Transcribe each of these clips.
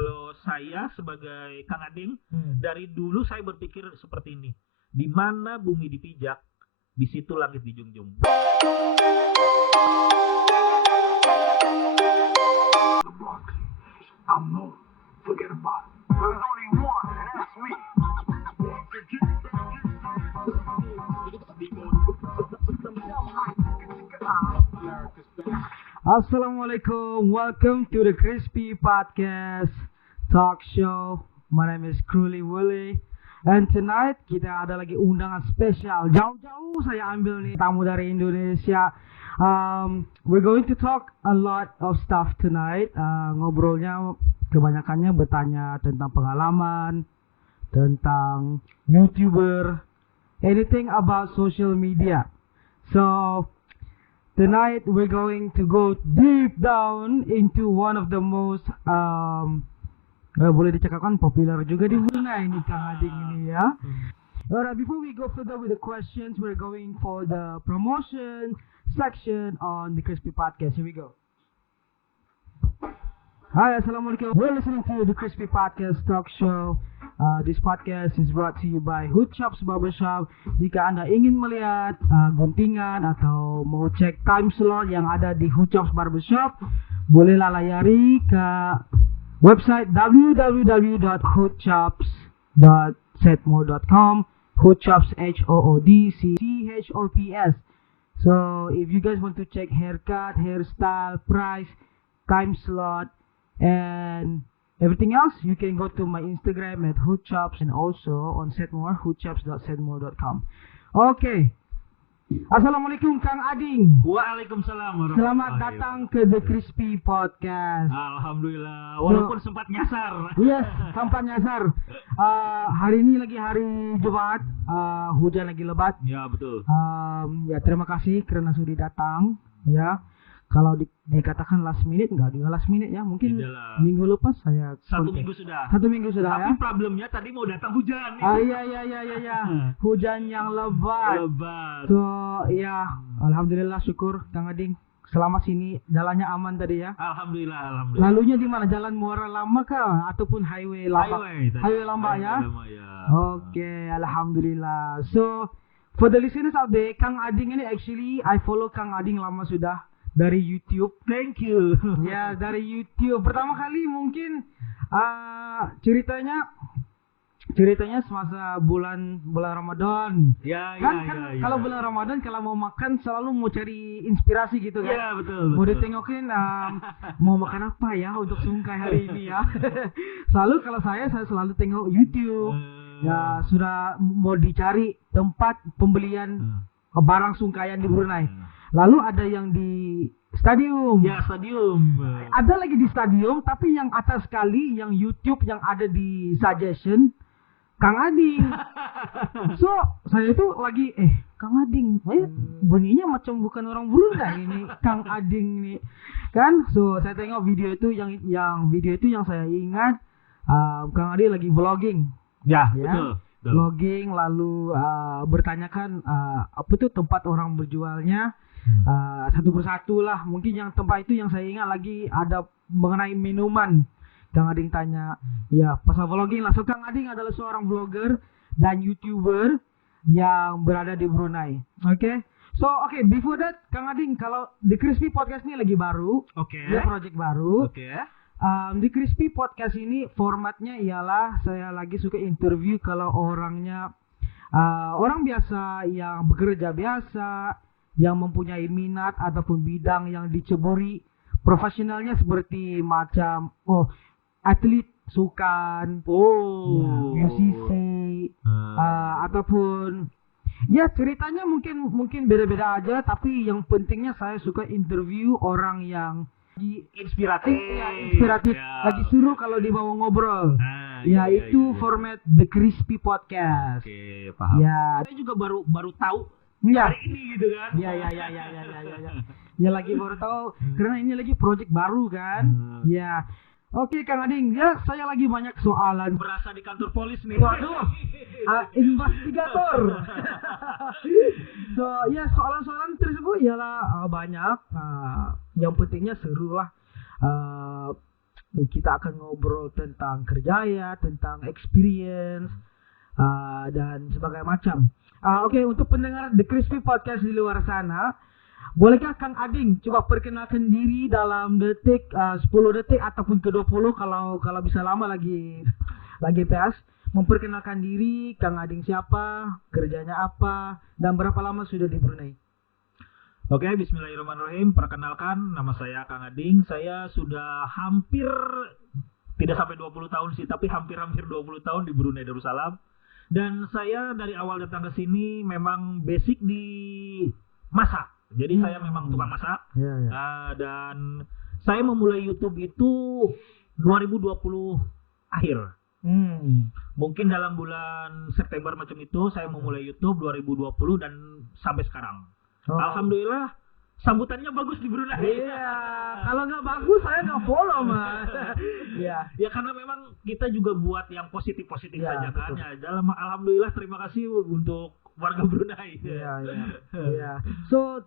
Kalau saya sebagai Kang Ading, dari dulu saya berpikir seperti ini. Di mana bumi dipijak, di situ langit dijunjung. Assalamualaikum, welcome to the Crispy Podcast Talk Show. My name is Kruli Willy, and tonight kita ada lagi undangan spesial. Jauh-jauh saya ambil nih tamu dari Indonesia. We're going to talk a lot of stuff tonight. Ngobrolnya kebanyakannya bertanya tentang pengalaman, tentang YouTuber, anything about social media. So tonight we're going to go deep down into one of the most boleh dicakapkan populer juga di Brunei ini Kang Ading ini ya. Alright, before we go further with the questions, we're going for the promotion section on the Crispy Podcast. Here we go. Hi, Assalamualaikum. We're listening to the Crispy Podcast Talk Show. This podcast is brought to you by Hood Chops Barbershop. Jika Anda ingin melihat guntingan atau mau cek time slot yang ada di Hood Chops Barbershop, bolehlah layari ke website www.hoodchops.setmore.com. Hood Chops HOODCHOPS. So if you guys want to check haircut, hairstyle, price, time slot, and everything else, you can go to my Instagram at hoodchops and also on Setmore, hoodchops.setmore.com. Okay. Assalamualaikum Kang Ading. Waalaikumsalam. Selamat datang ke The Crispy Podcast. Alhamdulillah, walaupun sempat nyasar. Yes, sempat nyasar. Hari ini lagi hari Jumat, hujan lagi lebat. Ya, betul. Ya terima kasih karena sudah datang. Ya. Kalau dikatakan last minute, enggak last minute ya, mungkin minggu lepas saya Satu minggu sudah ya. Tapi problemnya tadi mau datang hujan. Iya. Hujan yang lebat. So ya, alhamdulillah, syukur Kang Ading. Selama sini jalannya aman tadi ya. Alhamdulillah. Lalunya di mana? Jalan Muara Lama kah ataupun highway Lama? Highway Lama ya. Oke, alhamdulillah. So for the listeners out there, Kang Ading ini actually I follow Kang Ading lama sudah. Dari YouTube. Thank you. Ya, dari YouTube. Pertama kali mungkin ceritanya semasa bulan Ramadan. Ya. Kalau bulan Ramadan kalau mau makan selalu mau cari inspirasi gitu kan. Ya, betul. Mau ditengokin mau makan apa ya untuk sungkai hari ini ya. Selalu kalau saya selalu tengok YouTube. Ya, sudah mau dicari tempat pembelian barang sungkayan di Brunei. Lalu ada yang di stadium. Ya, stadium. Ada lagi di stadium, tapi yang atas sekali, yang YouTube yang ada di suggestion, Kang Ading. So, saya itu lagi, Kang Ading, bunyinya macam bukan orang Brunei ini, Kang Ading nih. Kan? So, saya tengok video itu yang video itu yang saya ingat, Kang Ading lagi vlogging. Ya. Betul. Vlogging lalu bertanyakan apa tuh tempat orang berjualnya. Satu persatu lah. Mungkin yang tempat itu yang saya ingat lagi ada mengenai minuman. Kang Ading tanya, ya pasal vlogging lah. So Kang Ading adalah seorang vlogger dan YouTuber yang berada di Brunei. Oke. So before that Kang Ading, kalau The Crispy Podcast ini lagi baru. Dia project baru. The Crispy Podcast ini formatnya ialah saya lagi suka interview kalau orangnya orang biasa yang bekerja biasa, yang mempunyai minat ataupun bidang yang diceburi profesionalnya seperti macam atlet sukan, musisi, ataupun ya ceritanya mungkin beda-beda aja, tapi yang pentingnya saya suka interview orang yang inspiratif, lagi suruh kalau dibawa ngobrol. Itu format The Crispy Podcast. Oke, paham. Ya, saya juga baru tahu hari ini gitu kan. Ya lagi baru tahu karena ini lagi project baru kan. Ya. Oke Kang Ading, ya saya lagi banyak soalan. Berasa di kantor polis nih. Waduh. Investigator. So, ya soalan-soalan tersebut ialah banyak. Yang pentingnya seru lah. Kita akan ngobrol tentang kerjaya, tentang experience, dan sebagainya macam. Oke, untuk pendengar The Crispy Podcast di luar sana, bolehkah Kang Ading coba perkenalkan diri dalam detik, 10 detik ataupun ke 20 kalau bisa lama lagi PS. Memperkenalkan diri, Kang Ading siapa, kerjanya apa, dan berapa lama sudah di Brunei? Oke, bismillahirrahmanirrahim. Perkenalkan, nama saya Kang Ading. Saya sudah hampir, tidak sampai 20 tahun sih, tapi hampir 20 tahun di Brunei Darussalam. Dan saya dari awal datang ke sini memang basic di masak. Jadi saya memang tukang masak. Dan saya memulai YouTube itu 2020 akhir. Mungkin dalam bulan September macam itu saya memulai YouTube 2020 dan sampai sekarang. Alhamdulillah sambutannya bagus di Brunei. Iya, kalau nggak bagus saya nggak follow Mas. Iya. Ya karena memang kita juga buat yang positif Ya, saja kan. betul. Ya, dalam alhamdulillah terima kasih untuk warga Brunei. Iya. So,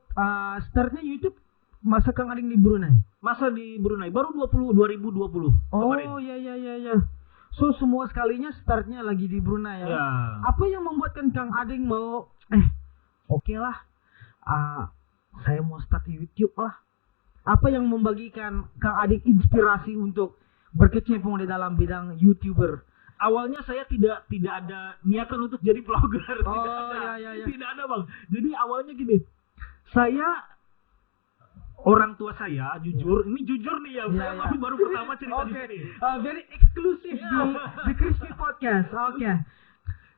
startnya YouTube masa Kang Ading di Brunei? Masa di Brunei baru 2020 kemarin. Oh, iya. So, semua sekalinya startnya lagi di Brunei ya. Ya. Apa yang membuatkan Kang Ading mau oke lah. Saya mau start YouTube lah. Apa yang membagikan Kang Ading inspirasi untuk berkecimpung di dalam bidang YouTuber? Awalnya saya tidak ada niatan untuk jadi vlogger. Oh, Tidak ada. iya. Tidak ada, Bang. Jadi awalnya gini. Orang tua saya jujur, ini jujur nih ya, saya baru pertama cerita di sini. Very eksklusif di The Crispy Podcast. Oke.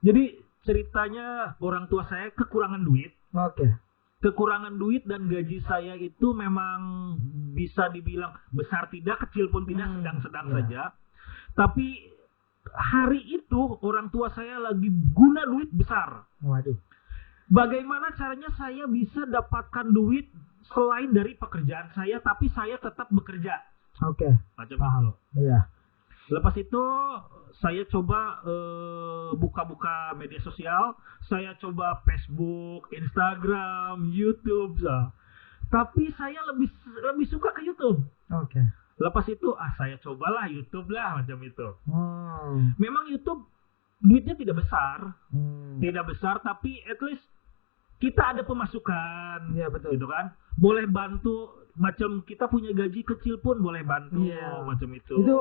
Jadi ceritanya orang tua saya kekurangan duit. Oke. Kekurangan duit dan gaji saya itu memang bisa dibilang besar tidak, kecil pun tidak, sedang-sedang saja. Tapi hari itu orang tua saya lagi guna duit besar. Waduh. Bagaimana caranya saya bisa dapatkan duit selain dari pekerjaan saya, tapi saya tetap bekerja. Oke. Macam Paham. itu. Iya. Lepas itu saya coba buka-buka media sosial, saya coba Facebook, Instagram, YouTube. Tapi saya lebih suka ke YouTube. Oke. Lepas itu saya cobalah YouTube lah macam itu. Hmm. Memang YouTube duitnya tidak besar, Hmm. tidak besar, tapi at least kita ada pemasukan. Iya, betul. Gitu kan? Boleh bantu. Macam kita punya gaji kecil pun boleh bantu, Iya. macam itu. Itu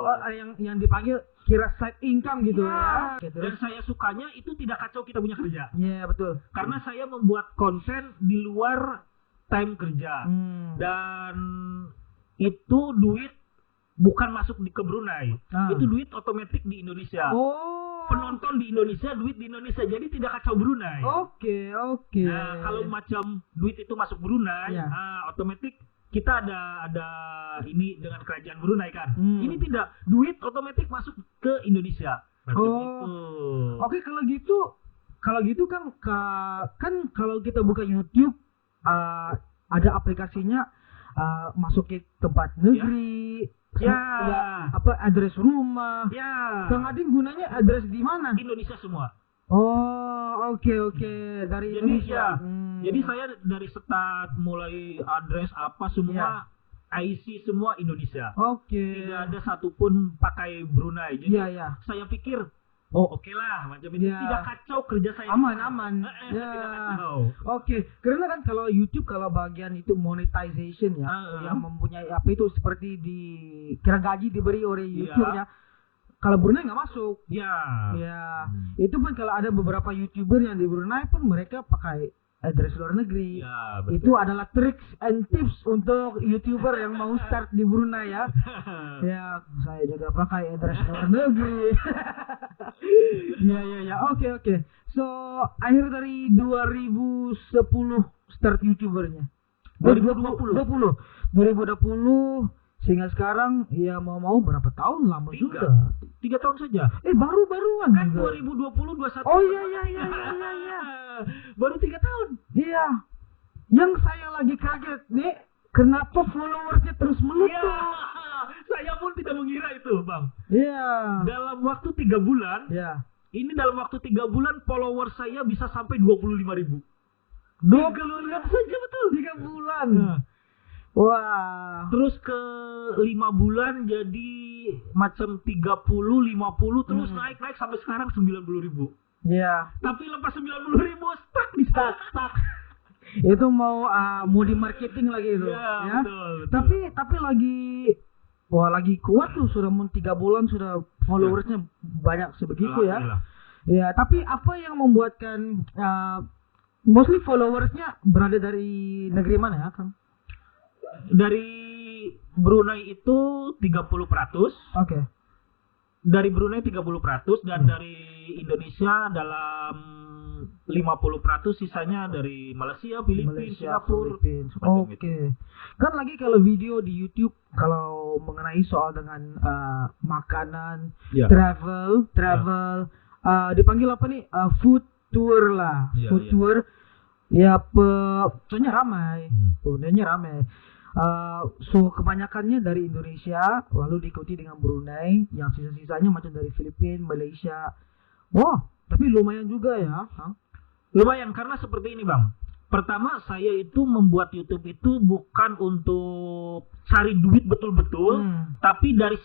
yang dipanggil kira side income gitu Ya. ya. Gitu. Dan saya sukanya itu tidak kacau kita punya kerja. Iya, betul. Karena saya membuat konten di luar time kerja. Dan itu duit bukan masuk ke Brunei. Itu duit otomatis di Indonesia. Oh. Penonton di Indonesia, duit di Indonesia. Jadi tidak kacau Brunei. Oke. Nah, kalau macam duit itu masuk Brunei, Ya. Otomatis kita ada ini dengan kerajaan Brunei kan. Hmm. Ini tidak, duit otomatis masuk ke Indonesia. Macam Oh. itu. Oke, kalau gitu kan kalau kita buka YouTube ada aplikasinya masuk ke tempat negeri. Ya. Apa address rumah. Ya. Kang Ading gunanya address di mana? Indonesia semua. Oh, oke. Dari Jadi Indonesia. Jadi saya dari start mulai address apa semua IC semua Indonesia. Oke. Tidak ada satupun pakai Brunei. Jadi Iya. saya pikir oke lah macam ini. Iya. Tidak kacau kerja saya. Aman. Tidak kacau. Oke, karena kan kalau YouTube kalau bagian itu monetization ya, yang mempunyai apa itu seperti di kira gaji diberi oleh YouTube ya. Kalau Brunei nggak masuk. Ya. Itu pun kalau ada beberapa YouTuber yang di Brunei pun mereka pakai address luar negeri. Ya, betul. Itu adalah tricks and tips untuk YouTuber yang mau start di Brunei ya. Ya, saya juga pakai address luar negeri. Ya. Oke. So, akhir dari 2010 start YouTubernya. 2020 sehingga sekarang ya mau berapa tahun lama juga. 3 tahun saja. Baru-baruan Kan juga. 2020 21. Oh iya. Baru 3 tahun. Iya. Yang saya lagi kaget nih, kenapa followersnya terus Iya. meletup? Saya pun tidak mengira itu, Bang. Iya. Dalam waktu 3 bulan, Iya. ini dalam waktu 3 bulan follower saya bisa sampai 25.000. 25 saja betul 3 bulan. Nah, Wah. Terus ke 5 bulan jadi macam 30, 50 terus naik sampai sekarang 90.000. Iya. Tapi lepas 90.000 stuck di Stuck. Itu mau di marketing lagi itu, ya. Betul. Tapi lagi kuat tuh, sudah mau 3 bulan sudah followersnya banyak sebegitu ya. Ya, tapi apa yang membuatkan mostly followersnya berada dari negeri mana ya, Kang? Dari Brunei itu 30%. Oke. Dari Brunei 30% dan dari Indonesia dalam 50%, sisanya dari Malaysia, Filipina, Singapura. Oke. Kan lagi kalau video di YouTube kalau mengenai soal dengan makanan, travel, dipanggil apa nih? Food tour lah. Food tour. Ya, soalnya ramai. So kebanyakannya dari Indonesia, lalu diikuti dengan Brunei, yang sisa-sisanya macam dari Filipina, Malaysia. Wah, tapi lumayan juga ya. Lumayan, karena seperti ini Bang. Pertama, saya itu membuat YouTube itu bukan untuk cari duit betul-betul, tapi dari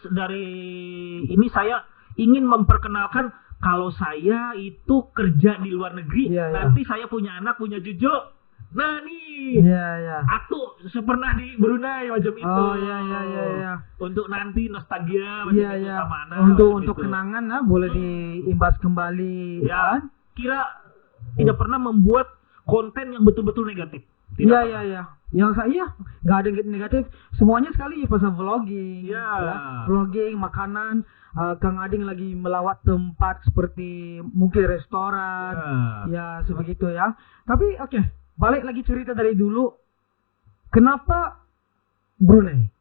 ini saya ingin memperkenalkan kalau saya itu kerja di luar negeri, nanti saya punya anak, punya cucu. Nah nih, aku pernah di Brunei macam itu. Oh iya. Untuk nanti nostalgia macam itu sama anak. Untuk kenangan boleh diimbas kembali. Ya, kira tidak pernah membuat konten yang betul-betul negatif. Iya. Yang saya nggak ada negatif. Semuanya sekali pasal vlogging. Vlogging, makanan. Kang Ading lagi melawat tempat seperti mungkin restoran. Ya, sebegitu ya. Tapi oke. Balik lagi cerita dari dulu, kenapa Brunei?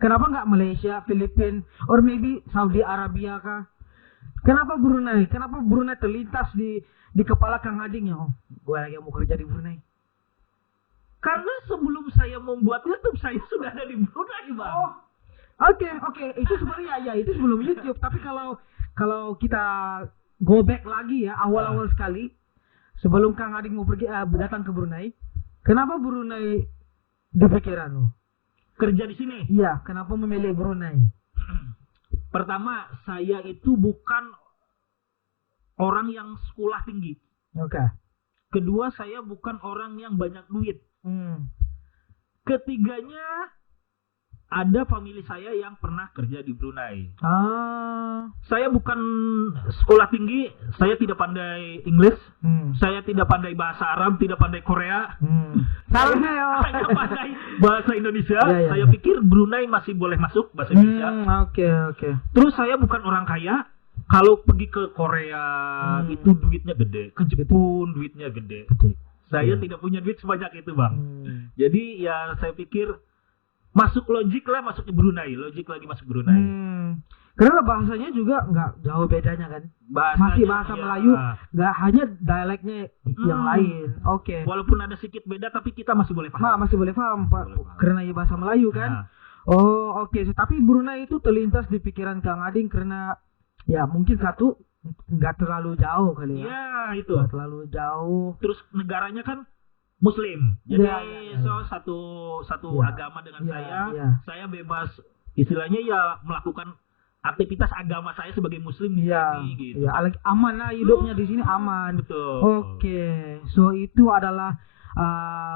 Kenapa nggak Malaysia, Filipina, or maybe Saudi Arabia kah? Kenapa Brunei? Kenapa Brunei terlintas di kepala Kang Ading ya? Oh, gue lagi mau kerja di Brunei. Karena sebelum saya membuat YouTube, saya sudah ada di Brunei, Bang. Oh, oke. Itu sebenarnya itu sebelum YouTube. Tapi kalau kita go back lagi ya, awal-awal sekali. Sebelum Kang Ading mau pergi datang ke Brunei, kenapa Brunei di pikiran lo? Kerja di sini? Iya, kenapa memilih Brunei? Pertama, saya itu bukan orang yang sekolah tinggi. Oke. Kedua, saya bukan orang yang banyak duit. Ketiganya, ada family saya yang pernah kerja di Brunei. Saya bukan sekolah tinggi, saya tidak pandai Inggris, saya tidak pandai bahasa Arab, tidak pandai Korea. Saya hanya pandai bahasa Indonesia. Saya pikir Brunei masih boleh masuk bahasa Indonesia. Oke. Terus saya bukan orang kaya. Kalau pergi ke Korea itu duitnya gede, ke Jepun duitnya gede. Saya tidak punya duit sebanyak itu, Bang. Jadi ya saya pikir masuk logik ke Brunei, masuk Brunei. Karena bahasanya juga nggak jauh bedanya kan, masih bahasa Melayu, nggak hanya dialeknya yang lain. Oke. Walaupun ada sedikit beda, tapi kita masih boleh paham. Masih boleh paham, Pak, karena ya bahasa Melayu kan. Oh, oke. Tapi Brunei itu terlintas di pikiran Kang Ading karena ya mungkin satu nggak terlalu jauh kali ya. Iya itu. Nggak terlalu jauh. Terus negaranya kan Muslim, jadi satu agama dengan saya bebas, istilahnya ya melakukan aktivitas agama saya sebagai Muslim di sini, gitu. Ya, aman lah hidupnya di sini, aman. Betul. Oke, so itu adalah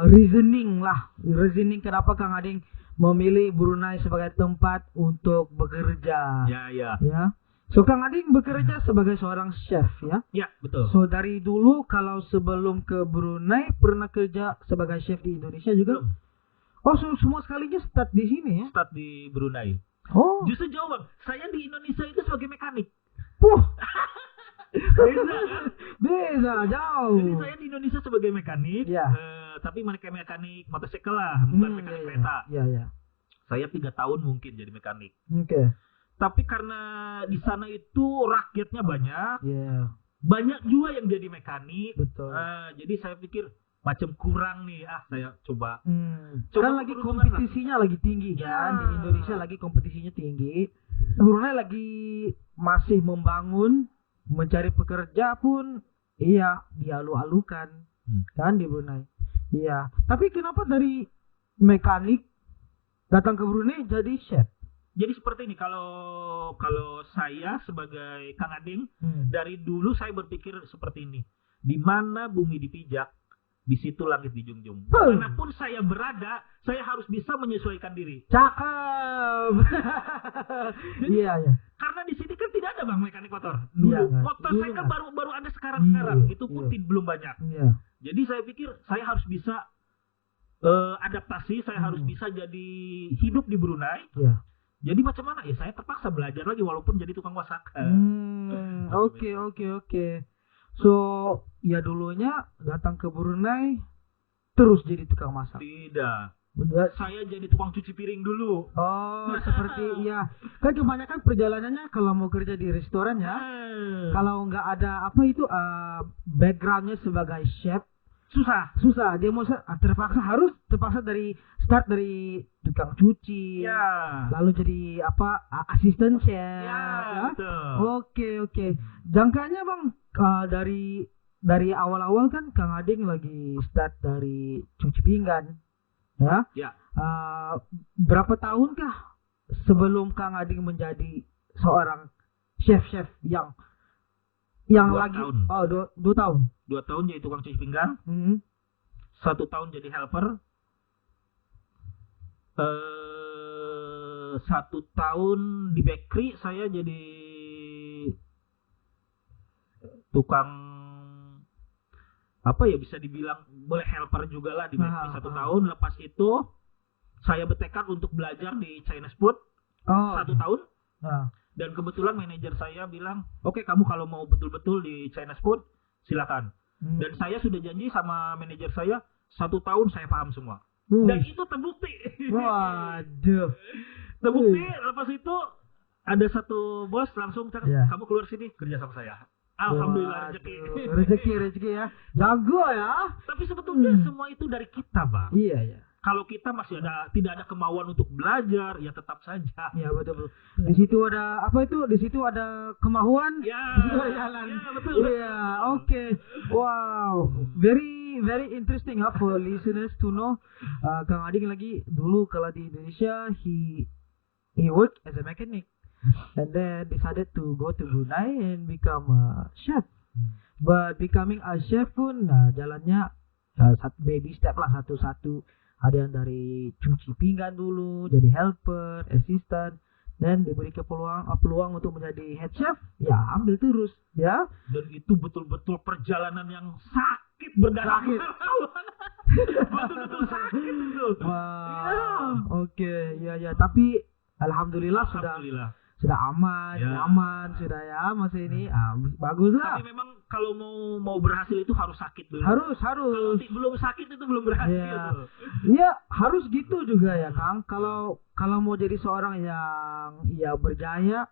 reasoning kenapa Kang Ading memilih Brunei sebagai tempat untuk bekerja. Ya. So Kang Ading bekerja sebagai seorang chef ya? Ya, betul. So dari dulu kalau sebelum ke Brunei pernah kerja sebagai chef di Indonesia juga? Belum. Oh, so semua sekalinya start di sini ya? Start di Brunei. Oh. Justru jauh, Bang. Saya di Indonesia itu sebagai mekanik. Beza, jauh. Jadi saya di Indonesia sebagai mekanik, tapi mekanik motorcycle lah, bukan mekanik kereta. Iya. Saya 3 tahun mungkin jadi mekanik. Oke. Tapi karena di sana itu rakyatnya banyak, banyak juga yang jadi mekanik. Betul. Jadi saya pikir macam kurang nih, saya coba. Kan lagi kompetisinya lagi tinggi kan, di Indonesia lagi kompetisinya tinggi. Brunei lagi masih membangun, mencari pekerja pun, dialu-alukan kan di Brunei. Iya. Tapi kenapa dari mekanik datang ke Brunei jadi chef. Jadi seperti ini, kalau saya sebagai Kang Ading, dari dulu saya berpikir seperti ini. Di mana bumi dipijak, di situ langit dijunjung. Dimanapun saya berada, saya harus bisa menyesuaikan diri. Cakep. Iya. Karena di sini kan tidak ada bang mekanik motor. Dulu motor saya kan baru ada sekarang. Itu pun belum banyak. Iya. Jadi saya pikir saya harus bisa adaptasi, saya harus bisa jadi hidup di Brunei. Iya. Jadi macam mana ya, saya terpaksa belajar lagi walaupun jadi tukang masak. Oke. So ya dulunya datang ke Brunei terus jadi tukang masak. Tidak. Betul. Saya jadi tukang cuci piring dulu. Oh, seperti ya. Kan kebanyakan perjalanannya kalau mau kerja di restoran ya, kalau nggak ada backgroundnya sebagai chef, susah. Dia mau terpaksa dari start dari tukang cuci, lalu jadi asisten chef. Oke. Jangkanya bang, dari awal-awal kan Kang Ading lagi start dari cuci pinggan. Ya. Berapa tahunkah sebelum Kang Ading menjadi seorang chef yang 2 lagi tahun. 2 tahun. 2 tahun jadi tukang cuci pinggan. 1 tahun jadi helper. 1 tahun di bakery saya jadi tukang bisa dibilang boleh helper juga lah di bakery 1 tahun. Lepas itu saya bertekad untuk belajar di Chinese food 1 tahun. Dan kebetulan manajer saya bilang, oke, kamu kalau mau betul-betul di Chinese food silakan. Dan saya sudah janji sama manajer saya 1 tahun saya paham semua. Dan itu terbukti. Waduh. Terbukti. Lepas itu ada satu bos langsung kamu keluar sini kerja sama saya. Alhamdulillah rezeki ya. Jago ya. Tapi sebetulnya semua itu dari kita, Bang. Iya. Kalau kita masih tidak ada kemauan untuk belajar, ya tetap saja. Ya betul. Di situ ada Di situ ada kemauan. Ya. Di situ ada jalan. Ya, betul. Iya, oke. Wow. Very very interesting for listeners to know. Kang Ading lagi dulu kalau di Indonesia he worked as a mechanic and then decided to go to Brunei and become a chef. But becoming a chef pun jalannya baby step lah, satu-satu. Ada yang dari cuci pinggan dulu, jadi helper, assistant, dan diberi peluang untuk menjadi head chef, ya ambil terus, ya. Dan itu betul-betul perjalanan yang sakit berdarah. Betul-betul sakit itu. Oke, ya. Tapi alhamdulillah sudah aman, nyaman, sudah ya masa ini, bagus lah. Tapi memang kalau mau berhasil itu harus sakit dulu. Harus. Kalau belum sakit itu belum berhasil. Iya, harus gitu juga ya, Kang. Kalau mau jadi seorang yang berjaya,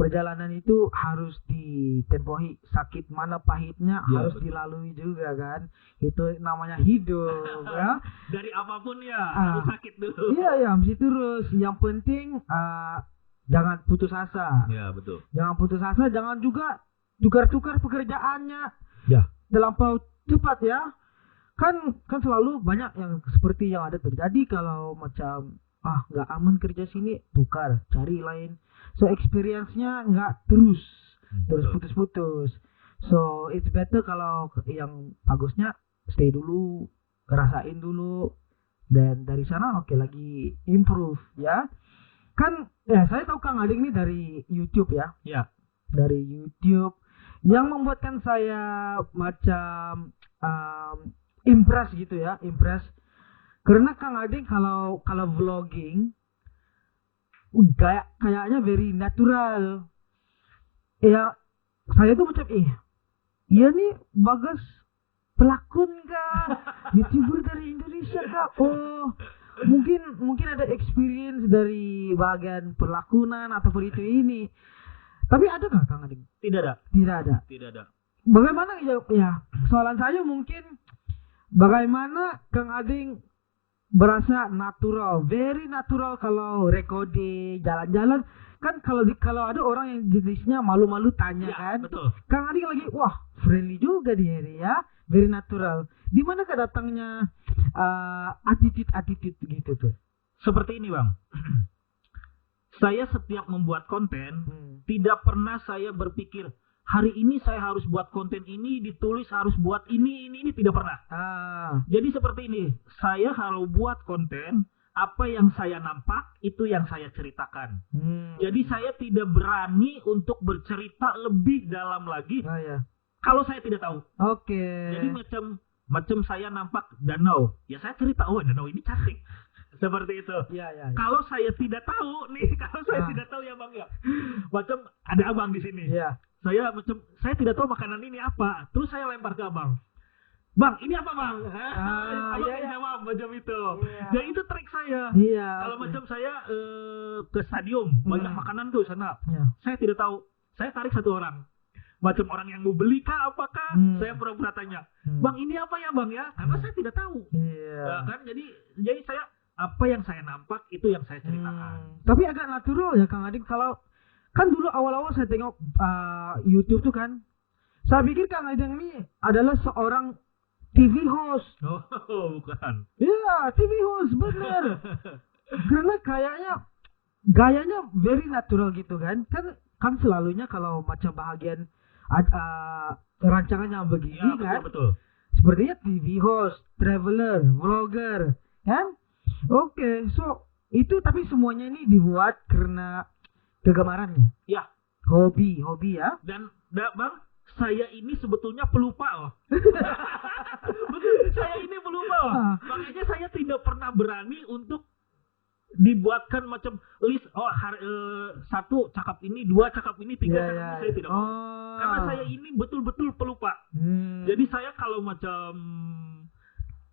perjalanan itu harus ditempuhi, sakit mana pahitnya harus dilalui juga kan. Itu namanya hidup ya. Dari apapun harus sakit dulu. Iya, mesti terus. Yang penting jangan putus asa. Ya, betul. Jangan putus asa, jangan juga tukar-tukar pekerjaannya. Ya. Terlampau cepat ya. Kan selalu banyak yang seperti yang ada terjadi kalau macam nggak aman kerja sini, tukar, cari lain. So experience-nya nggak terus putus-putus. So it's better kalau yang bagusnya stay dulu, rasain dulu, dan dari sana lagi improve ya. Kan saya tahu Kang Ading ini dari YouTube ya. Ya. Dari YouTube yang membuatkan saya macam impress gitu ya, karena Kang Ading kalau vlogging kayaknya very natural ya. Saya tuh macam iya nih bagus pelakon kah, YouTuber dari Indonesia kah, mungkin ada experience dari bagian perlakunan ataupun itu ini. Tapi ada nggak Kang Ading? Tidak ada. Bagaimana ya? Soalan saya mungkin bagaimana Kang Ading berasa natural, very natural kalau recording, jalan-jalan. Kan kalau ada orang yang jenisnya malu-malu tanya kan. Betul. Kang Ading lagi friendly juga dia ini ya, very natural. Di mana datangnya attitude gitu tuh? seperti ini Bang. Saya setiap membuat konten tidak pernah saya berpikir hari ini saya harus buat konten ini, ditulis harus buat ini tidak pernah. Jadi seperti ini, saya kalau buat konten, apa yang saya nampak itu yang saya ceritakan. Jadi saya tidak berani untuk bercerita lebih dalam lagi kalau saya tidak tahu. Jadi macam saya nampak danau, ya saya cerita, oh danau ini cantik. Seperti itu. Kalau saya tidak tahu nih, tidak tahu ya Bang ya. Macam ada Abang di sini. Saya tidak tahu makanan ini apa. Terus saya lempar ke Abang. Bang, ini apa Bang? Abang jawab macam itu. Jadi itu trik saya. Kalau macam saya ke stadium, banyak makanan tuh sana. Saya tidak tahu. Saya tarik satu orang. Macam orang yang mau beli kah apakah? Saya pura-pura tanya. Bang, ini apa ya Bang ya? Karena saya tidak tahu. Kan jadi saya apa yang saya nampak itu yang saya ceritakan. Tapi agak natural ya Kang Ading. Kalau kan dulu awal-awal saya tengok YouTube tuh kan, saya pikir Kang Ading ini adalah seorang TV host. Oh, bukan. Iya, TV host bener. Karena gayanya very natural gitu kan. Kan selalunya kalau macam bahagian rancangannya begini kan. Betul. Sepertinya TV host, traveler, vlogger, kan? Oke, so itu tapi semuanya ini dibuat karena kegemarannya. Ya. Hobi ya. Dan Bang, saya ini sebetulnya pelupa loh. Saya ini pelupa loh. Makanya saya tidak pernah berani untuk dibuatkan macam list. Satu cakap ini, dua cakap ini, tiga cakap ini saya tidak mau. Karena saya ini betul-betul pelupa. Jadi saya kalau macam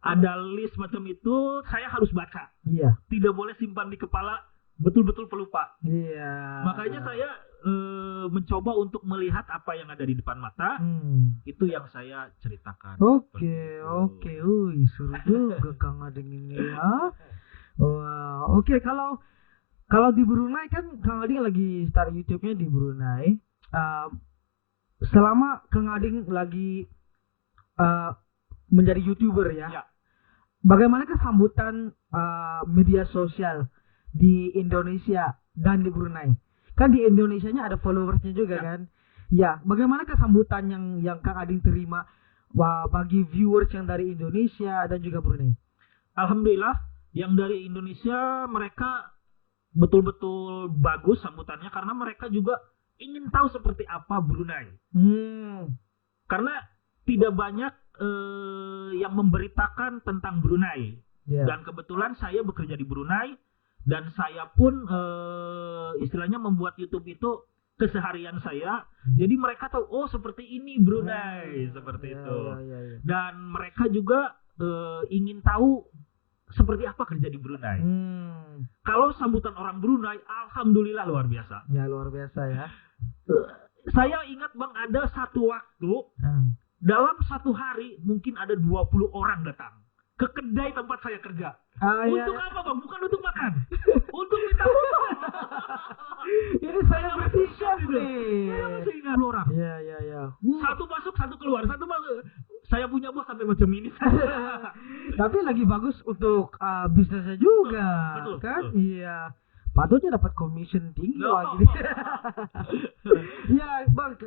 ada list macam itu, saya harus baca. Tidak boleh simpan di kepala, betul-betul pelupa. Makanya saya mencoba untuk melihat apa yang ada di depan mata, itu yang saya ceritakan. Oke. Suruh juga Kang Ading ini ya. Wow. Oke, kalau di Brunei kan Kang Ading lagi start YouTube-nya di Brunei. Selama Kang Ading lagi menjadi YouTuber ya. Bagaimanakah sambutan media sosial di Indonesia dan di Brunei? Kan di Indonesianya ada followersnya juga kan? Ya, bagaimanakah sambutan yang Kang Ading terima bagi viewers yang dari Indonesia dan juga Brunei? Alhamdulillah, yang dari Indonesia mereka betul-betul bagus sambutannya karena mereka juga ingin tahu seperti apa Brunei. Karena tidak banyak yang memberitakan tentang Brunei. Dan kebetulan saya bekerja di Brunei dan saya pun istilahnya membuat YouTube itu keseharian saya. Jadi mereka tahu oh seperti ini Brunei, seperti itu. Dan mereka juga ingin tahu seperti apa kerja di Brunei. Kalau sambutan orang Brunei, alhamdulillah luar biasa. Ya luar biasa ya. Saya ingat Bang, ada satu waktu dalam satu hari mungkin ada 20 orang datang ke kedai tempat saya kerja. Untuk apa Bang? Bukan untuk makan. Untuk minta foto. Ini saya bersiap nih. Saya masih ingat 10 orang. Iya. Satu masuk, satu keluar. Satu masuk. Saya punya bos sampai macam ini. Tapi lagi bagus untuk bisnisnya juga. Betul, kan? Betul. Iya. Patutnya dapat commission tinggi lagi. Ya, Bang,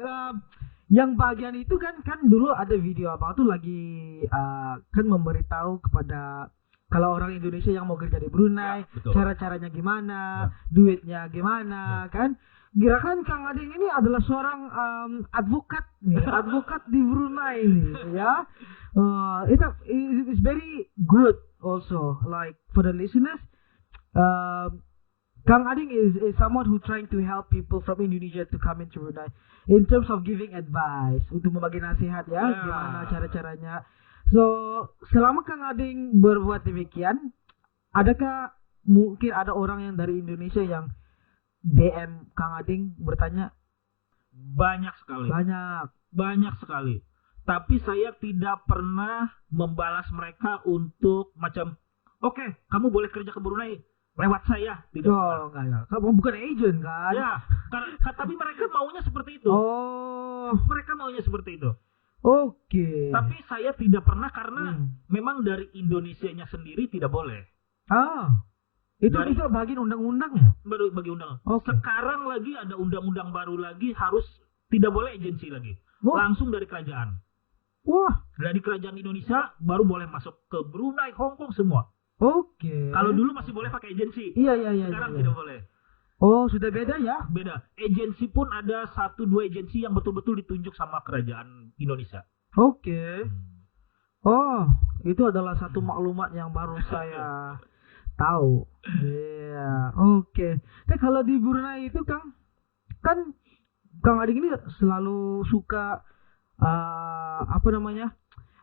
yang bagian itu kan dulu ada video Abang tuh lagi kan memberitahu kepada kalau orang Indonesia yang mau kerja di Brunei, cara-caranya gimana, duitnya gimana, kan? Gerakan Kang Ading ini adalah seorang advokat di Brunei nih, ya. It's very good also, like for the listeners. Kang Ading is someone who trying to help people from Indonesia to come into Brunei in terms of giving advice, untuk membagi nasihat ya, gimana cara-caranya. So, selama Kang Ading berbuat demikian, adakah mungkin ada orang yang dari Indonesia yang DM Kang Ading bertanya? Banyak sekali. Tapi saya tidak pernah membalas mereka untuk macam, oke, kamu boleh kerja ke Brunei lewat saya. Tidak. Enggak. Kamu bukan agent kan? Ya, tapi mereka maunya seperti itu. Mereka maunya seperti itu. Oke. Tapi saya tidak pernah karena memang dari Indonesianya sendiri tidak boleh. Itu Itu Dari- bisa bagian undang-undang ya? baru bagi undang. Oke. Sekarang lagi ada undang-undang baru lagi, harus tidak boleh agensi lagi. Oh. Langsung dari kerajaan. Wah, Dari kerajaan Indonesia baru boleh masuk ke Brunei, Hong Kong semua. oke. Kalau dulu masih boleh pakai agensi. Iya, iya, iya. Sekarang iya. tidak boleh. Oh, sudah beda ya? Beda. Agensi pun ada 1-2 agensi yang betul-betul ditunjuk sama kerajaan Indonesia. Oke. Oh, itu adalah satu maklumat yang baru saya tahu. Iya, oke. Kalau di Brunei itu Kang, kan Kang Adik ini selalu suka apa namanya?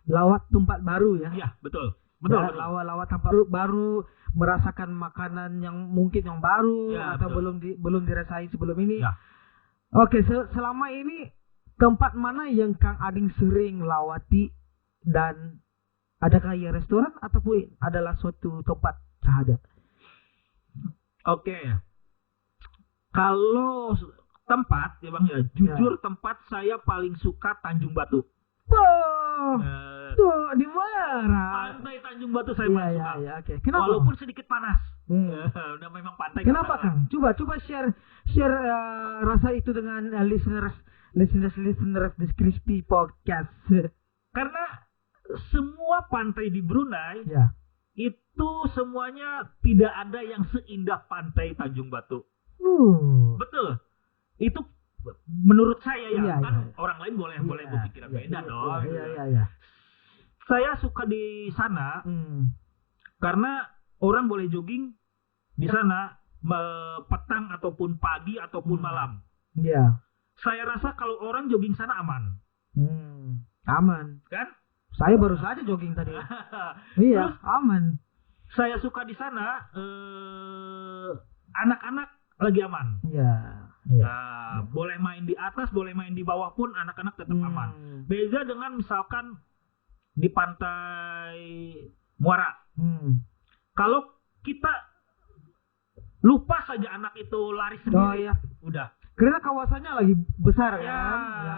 Lawat tempat baru ya. Iya, betul. Betul, Ya, betul. lawat tempat baru, merasakan makanan yang mungkin yang baru Ya, atau betul. belum dirasain sebelum ini. Ya. Oke, selama ini tempat mana yang Kang Ading sering lawati dan adakah ia restoran ataupun adalah suatu tempat sahaja? Oke. Kalau tempat ya Bang ya, jujur tempat saya paling suka Tanjung Batu. Oh, Eh, tuh di mana? Pantai Tanjung Batu saya Iya, paling iya, suka. iya, oke. Kenapa? Walaupun sedikit panas. Hmm. Udah memang pantai. Kenapa kan? Kang? Coba share rasa itu dengan listeners di Crispy Podcast. Karena semua pantai di Brunei Ya. itu semuanya tidak ada yang seindah pantai Tanjung Batu. Betul. Itu menurut saya ya, Iya, kan iya. orang lain boleh Iya, berpikiran iya, beda iya, dong. Iya, iya, iya. Saya suka di sana Hmm. karena orang boleh jogging di sana petang ataupun pagi ataupun malam. Iya. Saya rasa kalau orang jogging sana aman, Aman. kan? Saya baru saja jogging tadi. Iya, Terus- aman. Saya suka di sana anak-anak lagi aman. Iya. Iya. Nah, boleh main di atas, boleh main di bawah pun anak-anak tetap aman. Beda dengan misalkan di pantai Muara. Kalau kita lupa saja anak itu lari Oh sendiri, iya. udah. Karena kawasannya lagi besar Ya, kan. Ya,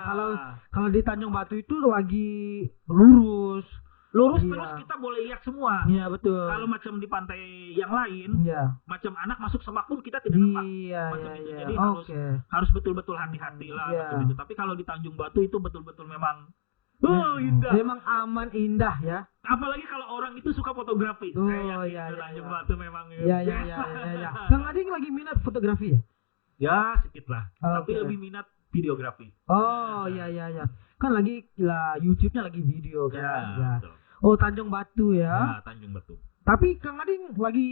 kalau di Tanjung Batu itu lagi lurus. lurus Iya. terus kita boleh lihat semua. Iya, betul. Kalau macam di pantai yang lain, Iya. macam anak masuk semak pun kita tidak nampak. Iya, Macam iya, itu. iya. Jadi Oke. harus betul-betul hati-hati lah Iya. macam itu. Tapi kalau di Tanjung Batu itu betul-betul memang indah. Memang aman, indah ya. Apalagi kalau orang itu suka fotografi. Oh, Saya yakin iya, di iya, Tanjung iya. Batu memang Iya, iya, iya, iya, iya. Kang Ading lagi minat fotografi ya? ya sedikit lah. Tapi Oke. lebih minat videografi. Oh, iya, iya, iya. Kan lagi lah YouTube-nya lagi video kan. Ya. betul. Oh, Tanjung Batu ya. Ya, Tanjung Batu. Tapi Kang Ading lagi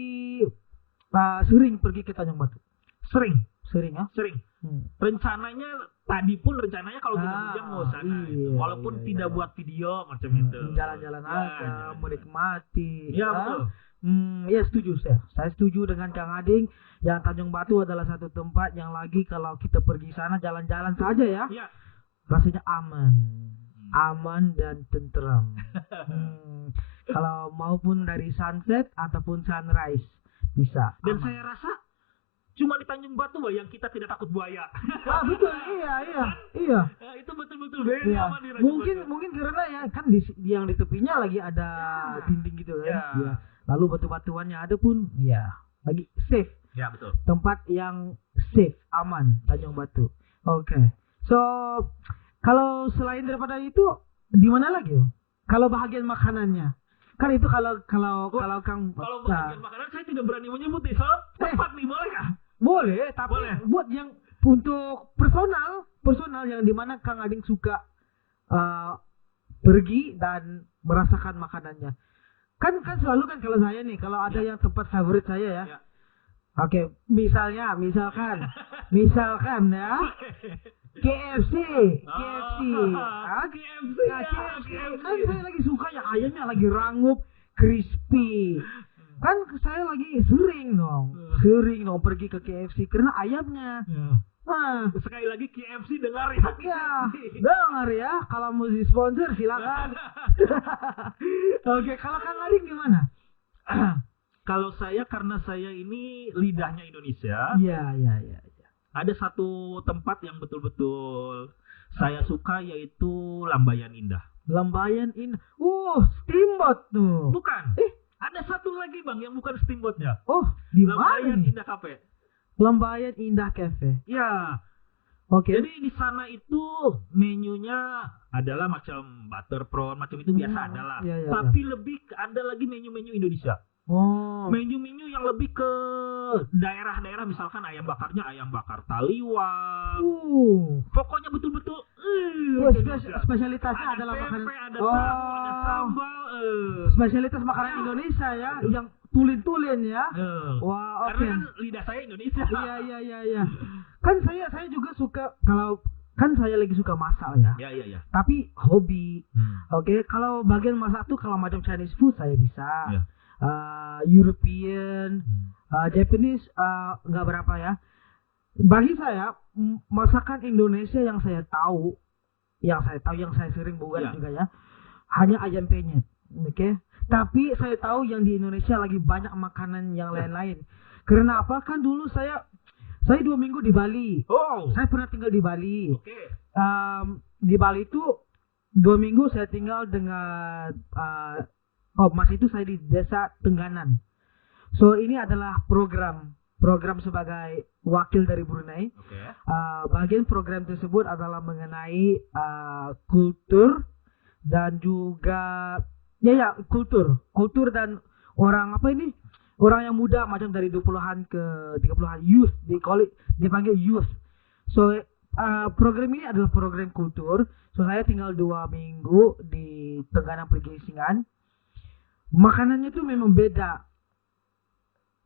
sering pergi ke Tanjung Batu. Sering, Sering ya? sering. Hmm. Rencananya tadi pun rencananya kalau hujan mau sana iya, itu. Walaupun iya, tidak iya. buat video macam itu. Jalan-jalan Ya, aja, jalan-jalan. menikmati. Ya, betul. Ya setuju saya. Saya setuju dengan Kang Ading. Yang Tanjung Batu adalah satu tempat yang lagi kalau kita pergi sana jalan-jalan saja ya, Ya. rasanya aman dan tenteram. Kalau maupun dari sunset ataupun sunrise bisa. Dan aman. saya rasa cuma di Tanjung Batu Mbak, yang kita tidak takut buaya. Betul, iya. Ya, itu betul-betul beda Iya. sama di Tanjung Batu. Mungkin karena ya kan yang di tepinya lagi ada dinding gitu kan. Ya. Iya. Lalu batu-batuannya ada pun ya lagi safe. Ya, betul. Tempat yang safe, aman, Tanjung Batu. Oke. So, kalau selain daripada itu di mana lagi? Kalau bahagian makanannya. Kan itu kalau Kang Kalau bagian makanan saya tidak berani menyebut nih, so tempat nih boleh kah? boleh, tapi Boleh. buat yang untuk personal yang dimana Kang Ading suka pergi dan merasakan makanannya. Kan selalu kan kalau saya nih, kalau ada yang tempat favorit saya ya. Ya. Oke, misalkan ya. KFC. Ah, KFC. Nah, KFC. Kan saya lagi suka yang ayamnya lagi rangup, crispy. Kan saya lagi sering dong pergi ke KFC karena ayamnya. Nah, Sekali lagi KFC dengar ya. ya, dengar ya, kalau mau di sponsor silakan. Oke, kalau Kang Ading gimana? Kalau saya, karena saya ini lidahnya Indonesia, Iya. ada satu tempat yang betul-betul saya suka, yaitu Lambayan Indah. Lambayan Indah. Steamboat tuh. Bukan. Ada satu lagi bang yang bukan steamboatnya. Oh, di mana Lambayan nih? Indah Cafe. Lambayan Indah Cafe. Ya. Oke. Jadi di sana itu menunya adalah macam butter prawn, macam itu biasa adalah. Iya, iya, Tapi lebih ada lagi menu-menu Indonesia. Oh. Menu-menu yang lebih ke daerah-daerah, misalkan ayam bakarnya ayam bakar Taliwang. Pokoknya betul-betul Indonesia. Spesialitasnya Ada adalah makanan. tempe, ada tahu, ada sambal. Spesialitas makanan Indonesia ya, yang tulin-tulin ya. Wah, oke. Karena kan lidah saya Indonesia. Iya. Kan saya juga suka, kalau kan saya lagi suka masak ya. Iya. Tapi hobi. Oke, kalau bagian masak tuh kalau macam Chinese food saya bisa. Iya. European, Japanese nggak berapa ya. Bagi saya masakan Indonesia yang saya tahu, yang saya sering buat Iya. juga ya, hanya ayam penyet. Oke. Tapi saya tahu yang di Indonesia lagi banyak makanan yang lain-lain. Karena apa? Kan dulu saya 2 minggu di Bali. Oh. Saya pernah tinggal di Bali. Oke. Di Bali itu 2 minggu saya tinggal dengan mas itu saya di desa Tengganan. So ini adalah program sebagai wakil dari Brunei. Oke. Bagian program tersebut adalah mengenai kultur dan juga kultur dan orang yang muda macam dari 20-an ke 30-an, youth, dipanggil youth. So program ini adalah program kultur. So saya tinggal 2 minggu di Tengganan Pergesingan. Makanannya tuh memang beda,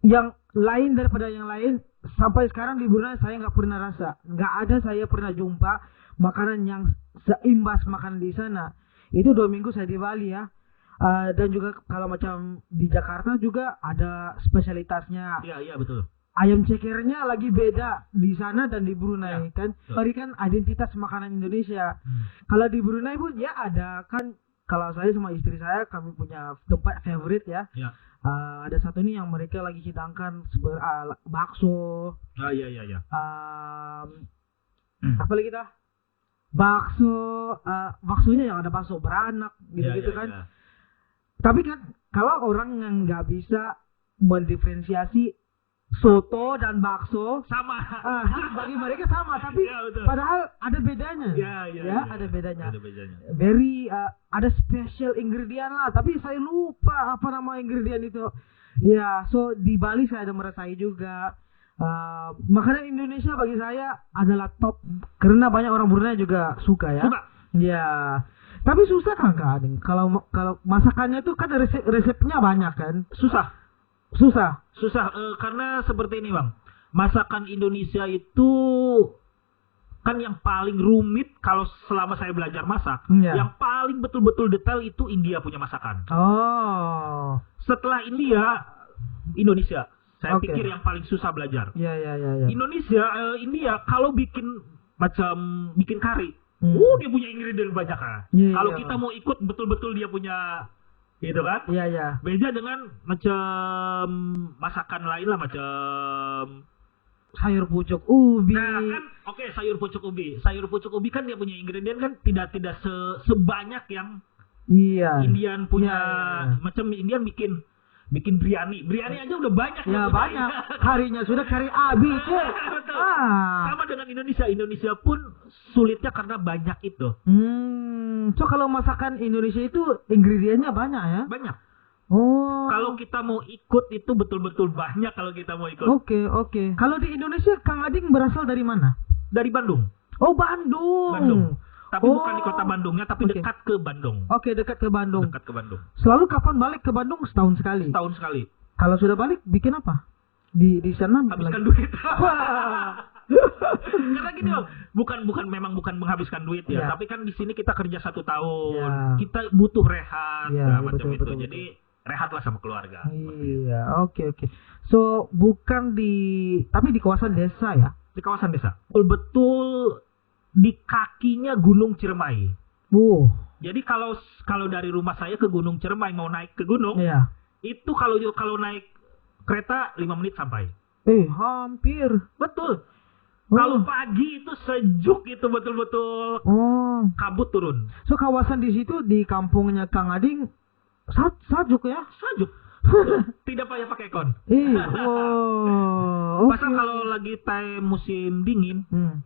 yang lain daripada yang lain. Sampai sekarang di Brunei saya nggak pernah rasa, nggak ada saya pernah jumpa makanan yang seimbas makanan di sana. Itu 2 minggu saya di Bali ya. Dan juga kalau macam di Jakarta juga ada spesialitasnya. Iya betul. Ayam cekernya lagi beda di sana dan di Brunei Ya, kan. betul. Tadi kan identitas makanan Indonesia. Kalau di Brunei pun ya ada kan. Kalau saya sama istri saya, kami punya tempat favorit ya. Ya. Ada satu nih yang mereka lagi hidangkan bakso. Iya. Apa lagi dah? Baksonya yang ada bakso beranak gitu-gitu Iya. kan. Tapi kan kalau orang yang nggak bisa mendiferensiasi soto dan bakso, Sama. bagi mereka sama, tapi Ya, betul. padahal ada bedanya. Iya. Ada bedanya. Ada bedanya. Very ada special ingredient lah, tapi saya lupa apa nama ingredient itu. Ya, so di Bali saya ada merasai juga. Makanan Indonesia bagi saya adalah top karena banyak orang Brunei juga suka ya. Suka. Ya. Tapi susah kan Kak Ading? Kalau masakannya tuh kan resepnya banyak kan? Susah. Karena seperti ini bang, masakan Indonesia itu kan yang paling rumit kalau selama saya belajar masak. Iya. Yang paling betul-betul detail itu India punya masakan. Oh. Setelah Indonesia. Saya Oke. pikir yang paling susah belajar. Ya. India kalau bikin kari, dia punya ingredient banyak kan. Iya. Kalau kita mau ikut betul-betul dia punya, gitu kan? Iya. Beda dengan macam masakan lain lah, macam Sayur pucuk ubi. nah kan, oke, sayur pucuk ubi. Sayur pucuk ubi kan dia punya ingredient kan tidak sebanyak yang Iya. Indian punya. Iya. Macam Indian bikin biryani aja udah banyak. Ya yang punya. banyak. Karinya sudah kari abi, cuy. Betul. Ah. Sama dengan Indonesia pun sulitnya karena banyak itu. So kalau masakan Indonesia itu ingredientnya banyak ya? Banyak. Oh. Kalau kita mau ikut itu betul-betul banyak kalau kita mau ikut. Oke. Kalau di Indonesia Kang Ading berasal dari mana? Dari Bandung. Oh, Bandung. Bandung. Tapi Oh. bukan di kota Bandungnya, tapi Oke. dekat ke Bandung. Oke, dekat ke Bandung. Dekat ke Bandung. Selalu kapan balik ke Bandung? Setahun sekali. Setahun sekali. Kalau sudah balik bikin apa? Di sana Habiskan lagi. duit. Wah. Karena gini loh, bukan menghabiskan duit ya, Ya. tapi kan di sini kita kerja 1 tahun, Ya. kita butuh rehat, Ya, macam itu. betul. Jadi rehatlah sama keluarga. Iya, oke. So bukan tapi di kawasan desa ya? Di kawasan desa. Betul di kakinya Gunung Ciremai. Jadi kalau dari rumah saya ke Gunung Ciremai mau naik ke gunung, Iya. itu kalau naik kereta 5 menit sampai. Hampir. Betul. Oh. Kalau pagi itu sejuk itu betul-betul Oh. kabut turun. So kawasan di situ di kampungnya Kang Ading sejuk ya? Sejuk. Tidak payah pakai kon. Wow. Pasal kalau lagi time musim dingin,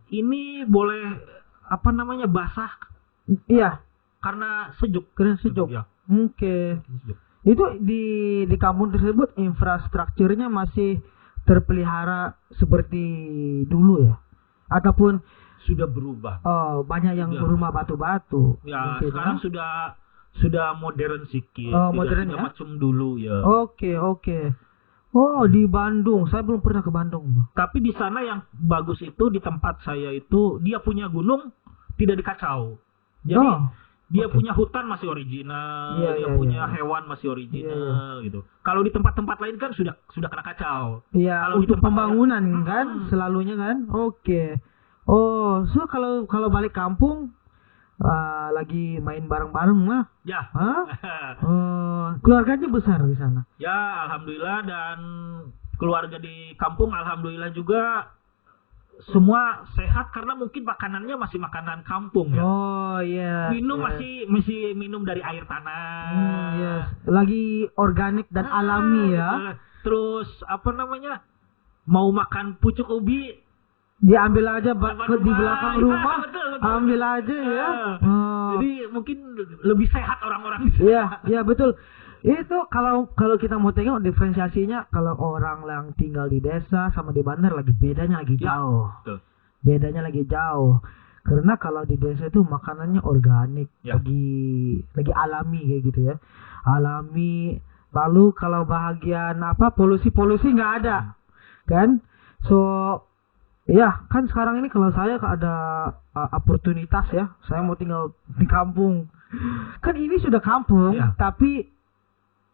ini boleh basah Iya, karena sejuk. keren sejuk. Ya. Oke. Sejuk. Itu di kampung tersebut infrastrukturnya masih terpelihara seperti dulu ya? Ataupun Sudah berubah. banyak yang Sudah. berumah batu-batu? Ya, mungkin, sekarang sudah modern sedikit. Oh, Tidak modern tidak ya? macam dulu ya. Oke. Oh, di Bandung. Saya belum pernah ke Bandung, Bang. Tapi di sana yang bagus itu di tempat saya itu dia punya gunung tidak dikacau. Jadi Oh, dia oke. punya hutan masih original, Iya, dia iya, punya iya. hewan masih original Iya, gitu. Kalau di tempat-tempat lain kan sudah kena kacau. Iya, Kalau di untuk tempat pembangunan saya- kan selalunya kan. Oke. Oh, so kalau balik kampung lagi main bareng-bareng lah. Ya. Hah? Keluarganya besar di sana. Ya, alhamdulillah, dan keluarga di kampung alhamdulillah juga semua sehat karena mungkin makanannya masih makanan kampung ya. Oh, iya. Minum yes. masih minum dari air tanah. Yes. Lagi organik dan alami ya. Terus mau makan pucuk ubi Diambil aja di rumah. belakang Ya, rumah. betul. Ambil aja ya. Oh. Jadi mungkin lebih sehat orang-orang di sana. Iya, betul. Itu kalau kita mau tengok diferensiasinya, kalau orang yang tinggal di desa sama di bandar bedanya lagi Ya, jauh. betul. Bedanya lagi jauh. Karena kalau di desa itu makanannya organik, Ya. lagi alami kayak gitu ya. Alami. Lalu kalau bahagian polusi nggak ada. Kan? So ya, kan sekarang ini kalau saya ada oportunitas ya, saya mau tinggal di kampung. Kan ini sudah kampung, Ya. tapi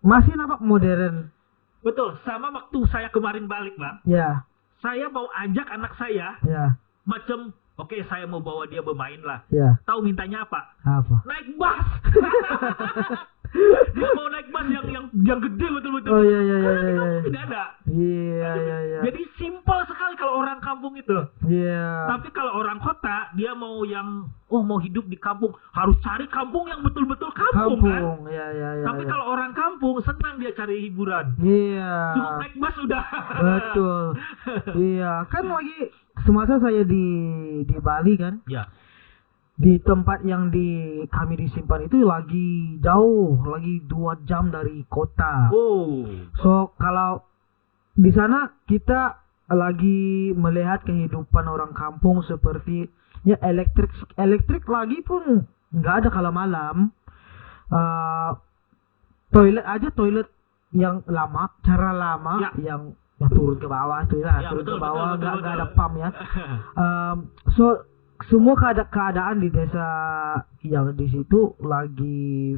masih nampak modern. Betul, sama waktu saya kemarin balik, Bang. Ya, Saya mau ajak anak saya ya, oke, saya mau bawa dia bermain lah. ya. Tahu mintanya apa? Apa? Naik bus. Dia mau naik bus yang gede betul-betul. Oh iya. Karena di kampung tidak ada. Iya. Jadi simpel sekali kalau orang kampung itu. Iya. Tapi kalau orang kota, dia mau mau hidup di kampung, harus cari kampung yang betul-betul kampung kan. Iya. Tapi kalau orang kampung senang dia cari hiburan. Iya. Cukup naik bus sudah. Betul. Iya, kan lagi semasa saya di Bali kan. Ya. Di tempat yang kami disimpan itu lagi jauh, lagi 2 jam dari kota. Oh. So kalau di sana kita lagi melihat kehidupan orang kampung seperti ya elektrik lagi pun nggak ada kalau malam. Toilet yang lama, cara lama Ya. yang turun ke bawah tuh ya, Ya, turun betul, ke bawah betul, nggak ada betul. pump ya. So semua keadaan di desa yang di situ lagi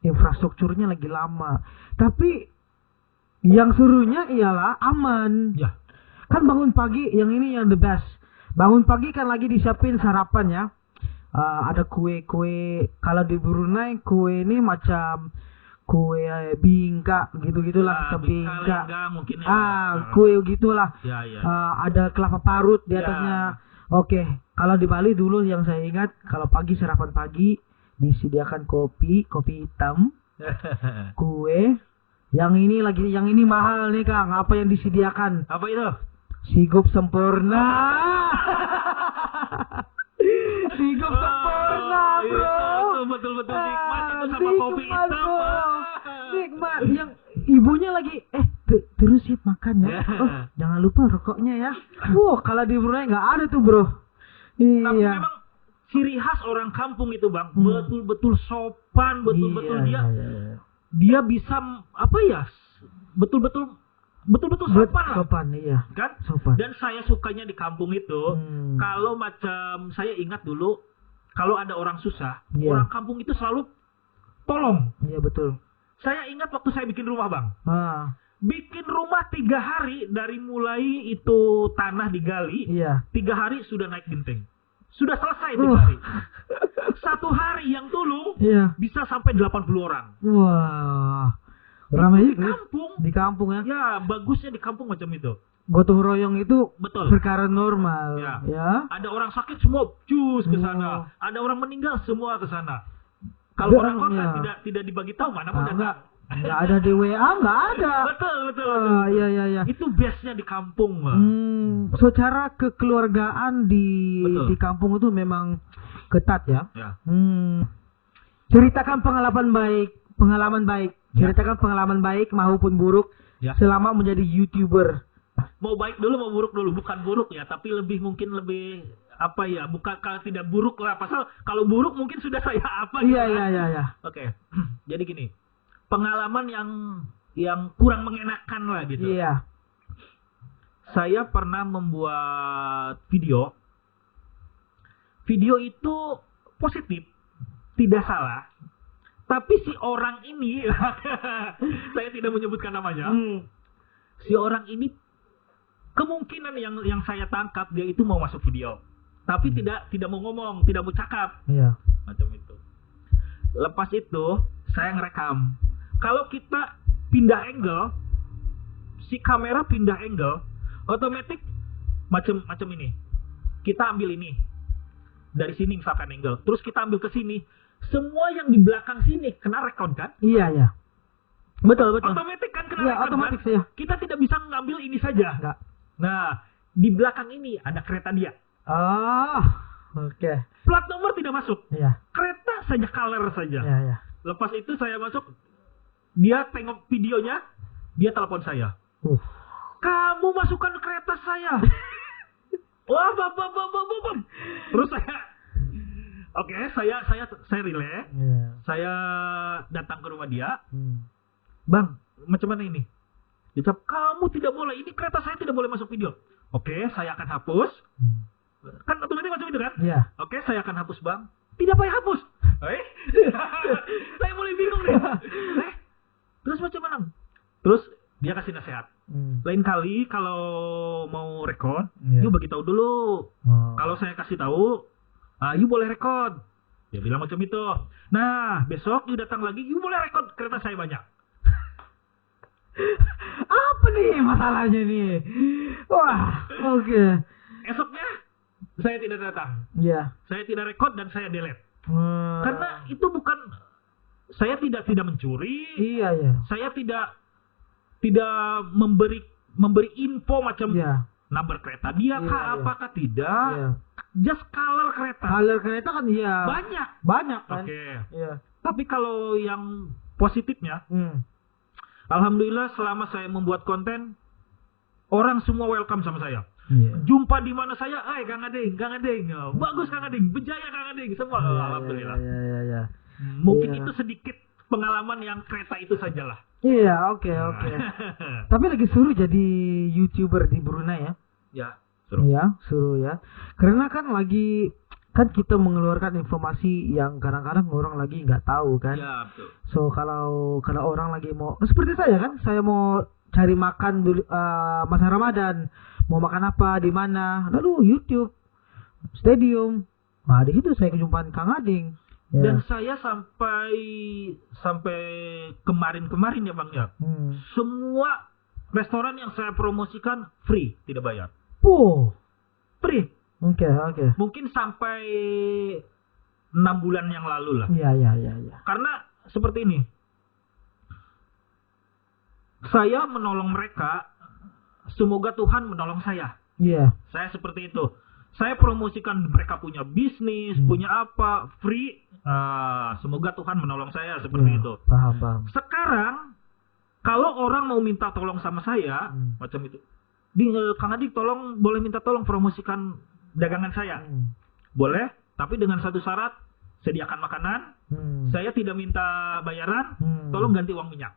infrastrukturnya lagi lama, tapi yang serunya ialah aman. Ya. Kan bangun pagi, yang ini yang the best. Bangun pagi kan lagi disiapin sarapan ya. Ada kue kalau di Brunei kue ini macam kue bingka gitu-gitulah, bingka. Mungkin Kue gitulah. Ya. Ada kelapa parut di Ya. atasnya. Oke, kalau di Bali dulu yang saya ingat kalau pagi sarapan pagi disediakan kopi hitam, kue. Yang ini mahal nih Kang. Apa yang disediakan? Apa itu? Sigup sempurna. Sigup sempurna, bro. Betul-betul nikmat itu sama Nikmat, kopi hitam. bro. Nikmat. Yang ibunya lagi terus sih makan ya. Oh, jangan lupa rokoknya ya. Kalau di Brunei nggak ada tuh, bro. Tapi Iya. memang ciri khas orang kampung itu, Bang, betul-betul sopan, betul-betul Iya. dia bisa betul-betul sopan lah. Sopan, iya. Kan? Sopan. Dan saya sukanya di kampung itu, kalau macam saya ingat dulu, kalau ada orang susah, Iya. orang kampung itu selalu tolong. Iya, betul. Saya ingat waktu saya bikin rumah, Bang. Bikin rumah 3 hari dari mulai itu tanah digali, Iya. 3 hari sudah naik genteng. Sudah selesai 3 hari. 1 hari yang tulung Iya. bisa sampai 80 orang. Wah. Ramai Di juga kampung. di kampung ya. Ya, bagusnya di kampung macam itu. Gotong royong itu Betul. perkara normal. Ya. Ya. Ada orang sakit semua cus ke sana. Ada orang meninggal semua ke sana. Kalau orang kota tidak dibagi tahu mana pun datang. Nggak ada di WA, nggak ada. Betul. Iya iya. Itu base-nya di kampung. Secara kekeluargaan Betul. di kampung itu memang ketat ya. Ya. Ceritakan pengalaman baik. Ceritakan pengalaman baik maupun buruk Ya. selama menjadi YouTuber. Mau baik dulu mau buruk dulu, bukan buruk ya, tapi mungkin lebih apa ya, bukan kalau tidak buruk lah, pasal kalau buruk mungkin sudah saya apa gitu kan. Iya. Oke. Jadi gini, pengalaman yang kurang mengenakan lah gitu. Iya. Saya pernah membuat video itu positif, tidak salah, tapi si orang ini saya tidak menyebutkan namanya. Si orang ini kemungkinan yang saya tangkap dia itu mau masuk video, tapi tidak mau ngomong, tidak mau cakap. Iya. Macam itu. Lepas itu saya ngerekam. Kalau kita pindah angle, si kamera pindah angle, otomatis macam ini. Kita ambil ini dari sini misalkan angle, terus kita ambil ke sini. Semua yang di belakang sini kena record kan? Iya. Betul. Otomatis kan kena Iya, record otomatis kan? ya. Kita tidak bisa ngambil ini saja. Enggak. Nah, di belakang ini ada kereta dia. Oke. Plat nomor tidak masuk. Iya. Kereta saja, color saja. Iya. Lepas itu saya masuk, dia tengok videonya, dia telepon saya. Kamu masukkan kereta saya. Wah, bam. Terus saya relay. Iya. Saya datang ke rumah dia. Bang, macam mana ini? Dia jawab, kamu tidak boleh, ini kereta saya tidak boleh masuk video. Oke, saya akan hapus. Kan otomatis macam itu kan? Iya. Oke, saya akan hapus bang. Tidak payah hapus. Saya mulai bingung nih. Terus macam mana? Terus dia kasih nasihat. Lain kali kalau mau record, you bagi tahu dulu. Kalau saya kasih tahu, you boleh record. Dia bilang macam itu. Nah, besok you datang lagi, you boleh record, kereta saya banyak. Apa nih masalahnya nih? Wah, oke. Esoknya saya tidak datang. Iya. Saya tidak record dan saya delete. Karena itu bukan, saya tidak mencuri. Iya. Saya tidak memberi info macam number kereta dia kah apakah tidak. Iya. Just color kereta. Color kereta kan iya. Banyak kan. Oke. Iya. Tapi kalau yang positifnya, alhamdulillah selama saya membuat konten, orang semua welcome sama saya. Iya. Jumpa di mana saya, Kang Ading, bagus Kang Ading, berjaya Kang Ading, semua. Alhamdulillah. Iya. Mungkin itu sedikit pengalaman yang kereta itu sajalah. Iya, oke. Tapi lagi suruh jadi YouTuber di Brunei ya? Ya, suruh. Iya, suruh ya. Karena kan kita mengeluarkan informasi yang kadang-kadang orang lagi nggak tahu kan. Ya, betul. So kalau orang lagi mau seperti saya mau cari makan dulu masa Ramadan, mau makan apa, di mana, lalu YouTube, Stadium. Nah, di situ saya kejumpaan Kang Ading. Ya. Dan saya sampai kemarin ya Bang ya. Semua restoran yang saya promosikan free, tidak bayar. Free. Oke. Mungkin sampai 6 bulan yang lalu lah. Iya. Karena seperti ini. Saya menolong mereka, semoga Tuhan menolong saya. Iya. Saya seperti itu. Saya promosikan mereka punya bisnis, punya apa, free. Semoga Tuhan menolong saya seperti itu. Paham. Sekarang kalau orang mau minta tolong sama saya, macam itu. Kang Adik boleh minta tolong promosikan dagangan saya. Boleh, tapi dengan satu syarat, sediakan makanan. Saya tidak minta bayaran, tolong ganti uang minyak.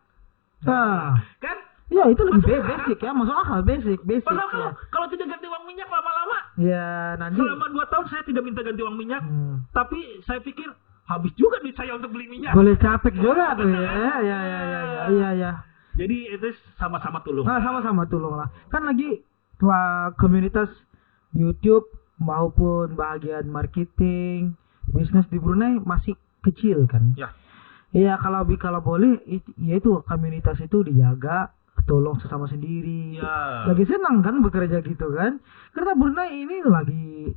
Kan? Ya itu lebih basic ya, masuk akal basic. Padahal kalau tidak ganti uang minyak lama-lama, ya nanti selama 2 tahun saya tidak minta ganti uang minyak, tapi saya pikir habis juga duit saya untuk beli minyak. Boleh capek juga tuh ya. Iya. Jadi itu sama-sama tolong. Nah, sama-sama tolong lah. Kan lagi komunitas YouTube maupun bagian marketing, bisnis di Brunei masih kecil kan. Ya. Iya, kalau boleh ya itu komunitas itu dijaga, tolong sesama sendiri. Ya. Lagi senang kan bekerja gitu kan. Karena Brunei ini lagi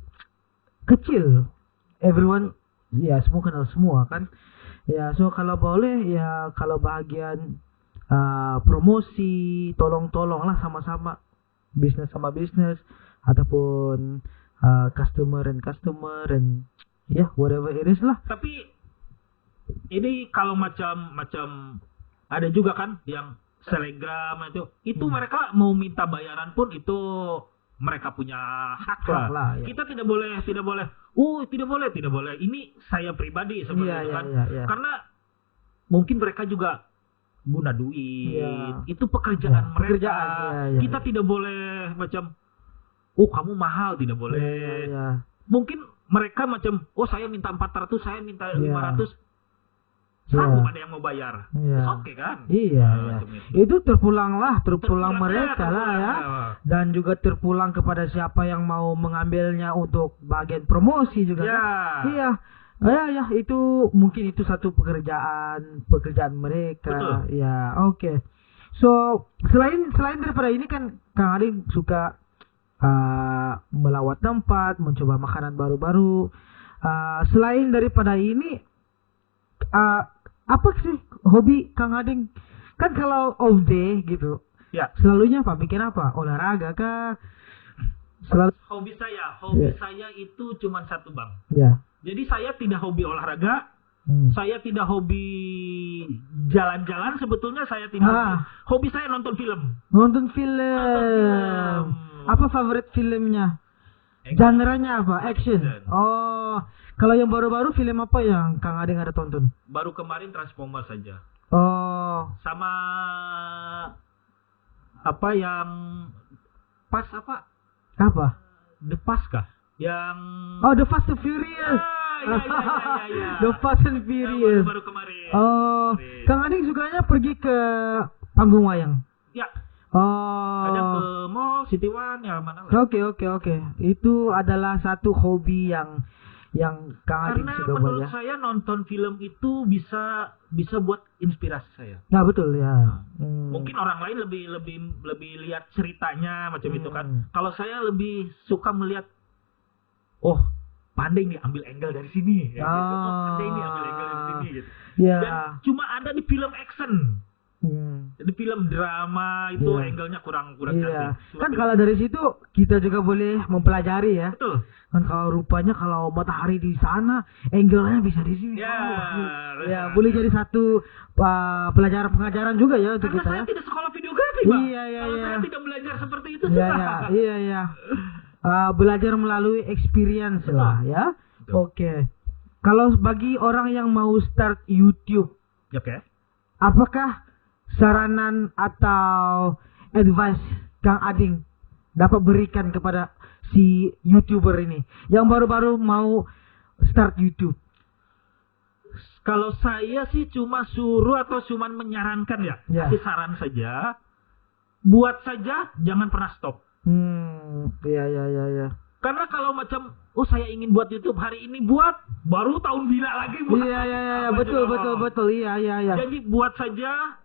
kecil. Everyone ya semua kenal semua kan. Ya, so kalau boleh ya kalau bagian promosi, tolong-tolonglah sama-sama bisnis sama bisnis ataupun customer and customer and ya whatever it is lah. Tapi ini kalau macam ada juga kan yang selegram itu mereka mau minta bayaran pun itu mereka punya hak lah. Ya. Kita tidak boleh. Tidak boleh. Ini saya pribadi sebenarnya kan. Karena mungkin mereka juga guna duit. Itu pekerjaan mereka. Kita tidak boleh macam kamu mahal, tidak boleh. Mungkin mereka macam saya minta 400, saya minta 500. Sanggup ada yang mau bayar. Oke kan? Iya. Itu terpulang mereka lah ya. Dan juga terpulang kepada siapa yang mau mengambilnya untuk bagian promosi juga. Iya. Ya, itu mungkin itu satu pekerjaan mereka. Betul. Ya, oke. So, selain daripada ini kan Kang Ading suka melawat tempat, mencoba makanan baru-baru. Selain daripada ini apa sih hobi Kang Ading? Kan kalau off day gitu, selalunya apa? Bikin apa? Olahraga kah? Hobi saya itu cuma satu, Bang. Ya. Jadi saya tidak hobi olahraga, saya tidak hobi jalan-jalan. Sebetulnya saya tidak. Hobi saya nonton film. Nonton film. Apa favorit filmnya? Genre-nya apa? Action. Oh. Kalau yang baru-baru film apa yang Kang Ading ada tonton? Baru kemarin Transformer saja. Oh. Sama apa yang pas apa? Apa? The Fast kah? Yang The Fast and Furious. Ya. The Fast and Furious. Baru kemarin. Oh. Kang Ading sukanya pergi ke panggung wayang? Ya. Oh. Ada ke mall, City One, ya mana lah. Oke. Itu adalah satu hobi yang Kang Ading karena suka buat menurut ya. saya nonton film itu bisa buat inspirasi saya. Nah betul ya. Mungkin orang lain lebih lihat ceritanya macam itu kan. Kalau saya lebih suka melihat pandai nih ambil angle dari sini gitu. Pandai nih ambil angle dari sini gitu. Dan cuma ada di film action. Di film drama itu angle-nya kurang cantik. Kan kalau dari situ kita juga boleh mempelajari ya. Betul. Kan kalau rupanya kalau matahari di sana, angle-nya bisa di sini. Ya, boleh jadi satu pengajaran juga ya untuk kita. Karena saya tidak sekolah videografi, Bang. Kalau saya tidak belajar seperti itu susah. Iya. Belajar melalui experience lah ya. Oke. Kalau bagi orang yang mau start YouTube, apakah saranan atau advice Kang Ading dapat berikan kepada si YouTuber ini yang baru-baru mau start YouTube? Kalau saya sih cuma suruh atau cuma menyarankan kasih saran saja. Buat saja, jangan pernah stop. Iya. Karena kalau macam saya ingin buat YouTube hari ini baru tahun bila lagi buat. Iya, betul. Iya. Jadi buat saja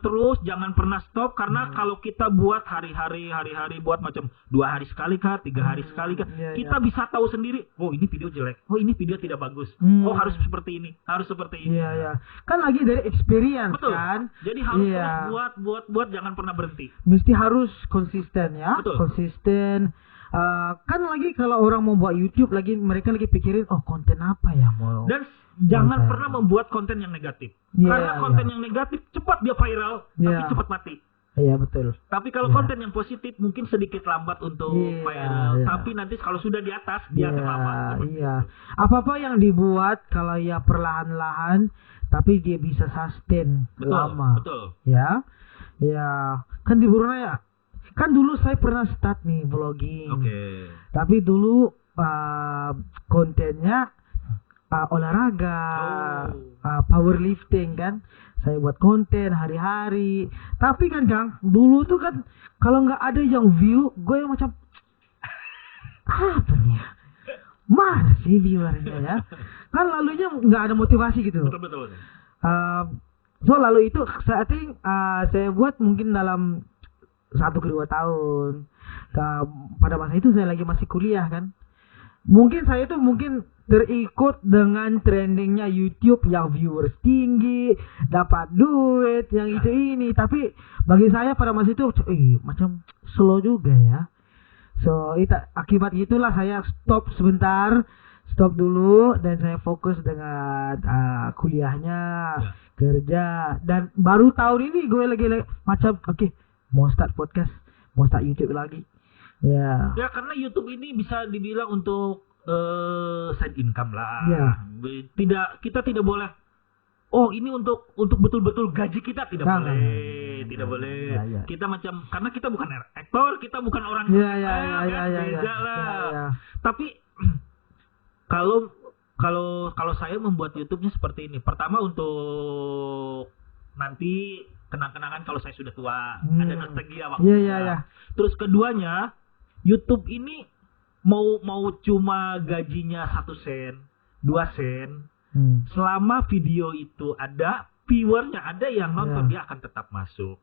terus jangan pernah stop karena kalau kita buat hari-hari buat macam 2 hari sekali kah, 3 hari sekali kah, kita bisa tahu sendiri, ini video jelek, ini video tidak bagus, harus seperti ini, harus seperti ini. Iya. Kan lagi dari experience. Betul. Kan. Jadi harus terus buat jangan pernah berhenti. Mesti harus konsisten ya. Betul. Konsisten. Kan lagi kalau orang mau buat YouTube mereka lagi pikirin konten apa ya mau. Dan jangan pernah membuat konten yang negatif. Karena konten yang negatif cepat dia viral, tapi cepat mati. Iya, betul. Tapi kalau konten yang positif mungkin sedikit lambat untuk viral, tapi nanti kalau sudah di atas dia akan lama. Iya. Apa-apa yang dibuat kalau perlahan-lahan tapi dia bisa sustain lama. Betul. Ya. Kan di Brunei kan dulu saya pernah start nih vlogging. Tapi dulu kontennya olahraga, powerlifting kan. Saya buat konten hari-hari. Tapi kan Kang, dulu tuh kan kalau nggak ada yang view, gue yang macam apa nih? Mana sih viewernya ya? Kan lalunya nggak ada motivasi gitu. Betul. So lalu itu saya buat mungkin dalam 1 ke 2 tahun. Pada masa itu saya lagi masih kuliah kan. mungkin saya tuh mungkin terikut dengan trendingnya YouTube yang viewers tinggi, dapat duit, yang itu ini. Tapi bagi saya pada masa itu, macam slow juga ya. So akibat itulah saya stop dulu dan saya fokus dengan kuliahnya, kerja, dan baru tahun ini gue lagi macam mau start podcast, mau start YouTube lagi. Ya. Ya karena YouTube ini bisa dibilang untuk side income lah. Ya. Kita tidak boleh. Oh ini untuk betul-betul gaji kita tidak boleh. Ya. Kita macam karena kita bukan aktor, kita bukan orang beda lah. Tapi kalau saya membuat YouTube-nya seperti ini, pertama untuk nanti kenang-kenangan kalau saya sudah tua, ada nostalgia waktu. Iya. Terus keduanya, YouTube ini mau cuma gajinya 1 sen, 2 sen, selama video itu ada, viewernya ada yang nonton, dia akan tetap masuk.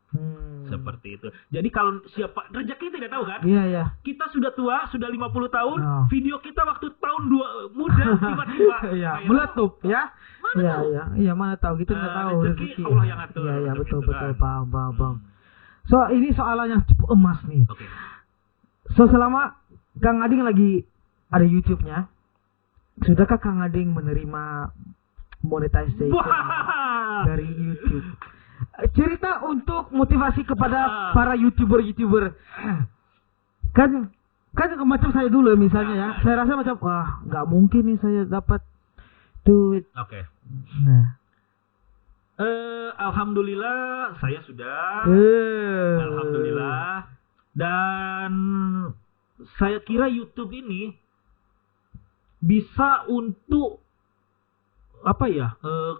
Seperti itu. Jadi kalau siapa rezeki tidak tahu kan? Iya. Kita sudah tua, sudah 50 tahun, video kita waktu tahun muda tiba-tiba meletup ya. Iya, mana tahu kita nggak tahu rezeki Allah yang atur. Iya, betul paham. So ini soalannya cukup emas nih. Okay. So selama Kang Ading lagi ada YouTube-nya, sudahkah Kang Ading menerima monetization dari YouTube? Cerita untuk motivasi kepada para YouTuber. Kan macam saya dulu misalnya ya, saya rasa macam nggak mungkin nih saya dapat duit. Oke. Nah. Alhamdulillah saya sudah. Alhamdulillah. Dan saya kira YouTube ini bisa untuk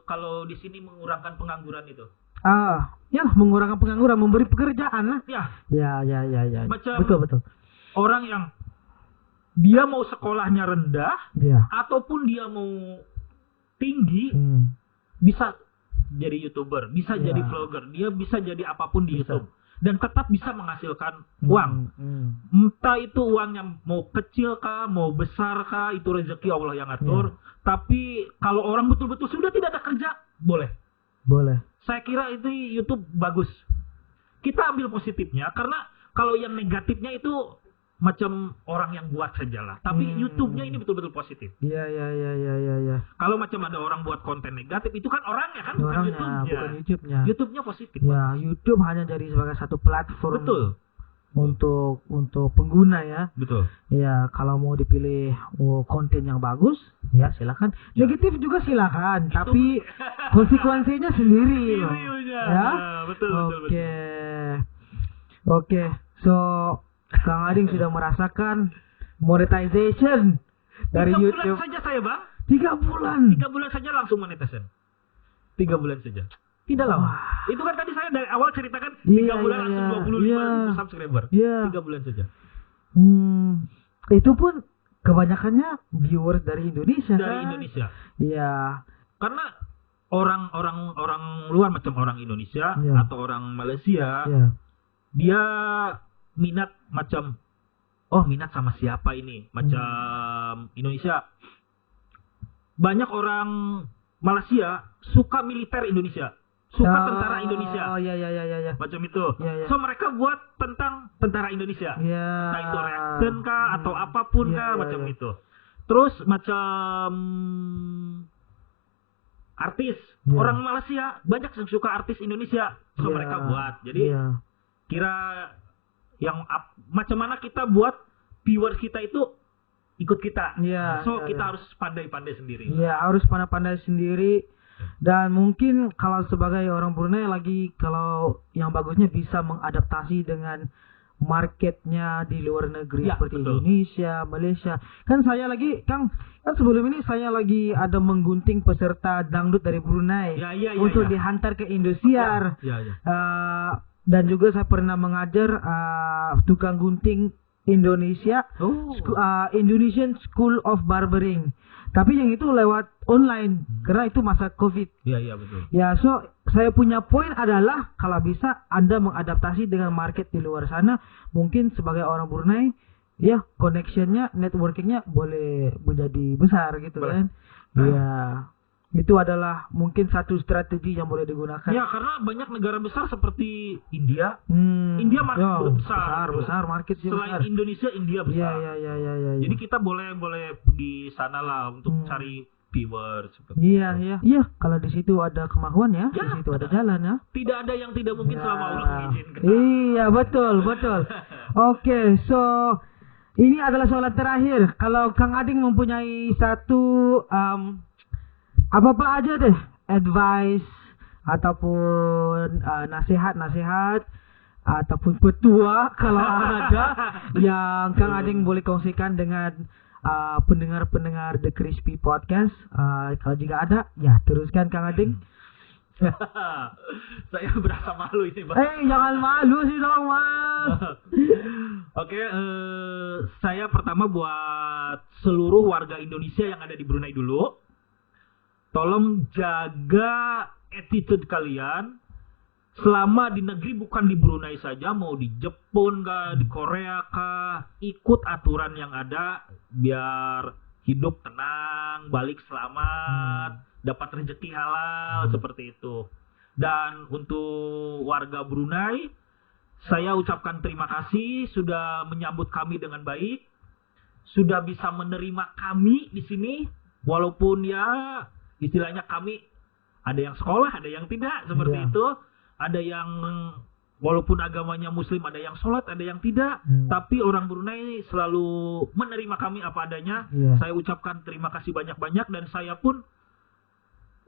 kalau di sini mengurangkan pengangguran itu. Mengurangkan pengangguran, memberi pekerjaan lah. Ya. Macam betul. Orang yang dia mau sekolahnya rendah, ataupun dia mau tinggi, bisa jadi YouTuber, bisa jadi vlogger, dia bisa jadi apapun di YouTube. Dan tetap bisa menghasilkan uang. Entah itu uangnya mau kecil kah, mau besar kah, itu rezeki Allah yang atur. Tapi kalau orang betul-betul sudah tidak ada kerja, boleh. Saya kira itu YouTube bagus. Kita ambil positifnya, karena kalau yang negatifnya itu macam orang yang buat sajalah. Tapi YouTube-nya ini betul-betul positif. Iya. Kalau macam ada orang buat konten negatif, itu kan orangnya kan, bukan YouTube-nya. YouTube-nya positif. Ya, YouTube hanya jadi sebagai satu platform. Betul. Untuk pengguna ya. Betul. Ya, kalau mau dipilih konten yang bagus, ya silakan. Negatif juga silakan, tapi konsekuensinya sendiri loh. Ya. Betul. Oke. So Kang Ading sudah merasakan monetization dari 3 YouTube. 3 bulan saja saya, Bang. 3 bulan. 3 bulan saja langsung monetization. 3 bulan saja. Tidak lama. Itu kan tadi saya dari awal ceritakan 3 bulan langsung 25.000 subscriber. 3 bulan saja. Itu pun kebanyakannya viewers dari Indonesia. Iya. Karena orang luar macam orang Indonesia atau orang Malaysia, dia minat macam minat sama siapa ini, macam Indonesia. Banyak orang Malaysia suka militer Indonesia, suka tentara Indonesia. Iya. Macam itu. Ya. So mereka buat tentang tentara Indonesia. Entah itu reaction kah atau apapun kah, macam itu. Terus macam artis, orang Malaysia banyak yang suka artis Indonesia. So mereka buat. Jadi kira yang macam mana kita buat viewers kita itu ikut kita. Kita harus pandai-pandai sendiri. Iya, harus pandai-pandai sendiri. Dan mungkin kalau sebagai orang Brunei lagi, kalau yang bagusnya bisa mengadaptasi dengan marketnya di luar negeri seperti Indonesia, Malaysia. Kan sebelum ini saya lagi ada menggunting peserta dangdut dari Brunei untuk dihantar ke Indosiar. Dan juga saya pernah mengajar tukang gunting Indonesia, Indonesian School of Barbering. Tapi yang itu lewat online karena itu masa Covid. Iya betul. Ya, so saya punya poin adalah kalau bisa Anda mengadaptasi dengan market di luar sana, mungkin sebagai orang Brunei ya connectionnya, networkingnya boleh menjadi besar gitu Boleh. kan. Iya, itu adalah mungkin satu strategi yang boleh digunakan. Ya, karena banyak negara besar seperti India. Hmm, India market ya, besar, besar marketnya Selain besar. Indonesia, India besar. Iya. Jadi kita boleh pergi sana lah untuk cari viewers seperti itu. Iya. Kalau di situ ada kemauan ya, di situ ada jalan ya. Tidak ada yang tidak mungkin selama Allah mengizinkan. Iya, betul. Oke, so ini adalah soalan terakhir. Kalau Kang Ading mempunyai satu apa aja deh, advice ataupun nasihat ataupun petua kalau ada yang Kang Ading boleh kongsikan dengan pendengar-pendengar The Crispy Podcast. Kalau jika ada, ya teruskan Kang Ading. Saya berasa malu ini, Bang. Jangan malu sih dong, Mas. Oke, saya pertama buat seluruh warga Indonesia yang ada di Brunei dulu, tolong jaga attitude kalian selama di negeri, bukan di Brunei saja, mau di Jepun kah, di Korea kah, ikut aturan yang ada biar hidup tenang, balik selamat, dapat rezeki halal seperti itu. Dan untuk warga Brunei, saya ucapkan terima kasih sudah menyambut kami dengan baik, sudah bisa menerima kami di sini, walaupun ya istilahnya kami ada yang sekolah, ada yang tidak seperti itu, ada yang walaupun agamanya Muslim, ada yang sholat, ada yang tidak, tapi orang Brunei selalu menerima kami apa adanya. Saya ucapkan terima kasih banyak-banyak, dan saya pun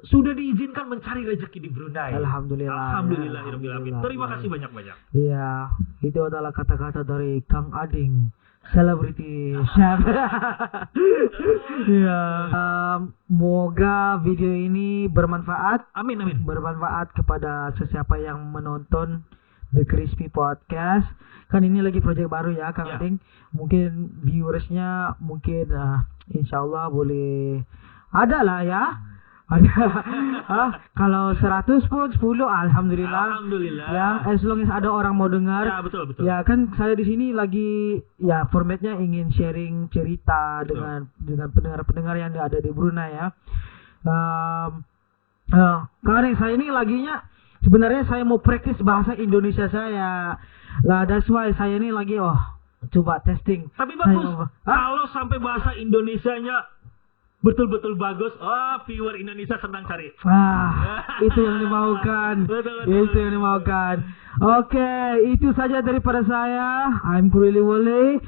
sudah diizinkan mencari rezeki di Brunei. Alhamdulillahirobbilalamin. Terima kasih banyak-banyak. Iya, itu adalah kata-kata dari Kang Ading, selebriti chef. Iya. Moga video ini bermanfaat. Amin. Bermanfaat kepada sesiapa yang menonton The Crispy Podcast. Kan ini lagi proyek baru ya, Kang Ading. Mungkin viewersnya mungkin insyaallah boleh ada lah ya. Kalau 100 pun 10 alhamdulillah. Ya, as long as ada orang mau dengar. Ya, betul. Ya kan saya di sini lagi ya formatnya ingin sharing cerita dengan pendengar-pendengar yang ada di Brunei ya. Karena saya ini laginya sebenarnya saya mau praktis bahasa Indonesia saya. Lah that's why saya ini lagi coba testing. Tapi bagus. Kalau sampai bahasa Indonesianya betul-betul bagus, viewer Indonesia senang cari. Itu yang dimaukan. Itu yang dimaukan. Oke, itu saja daripada saya. I'm Kurili Wole.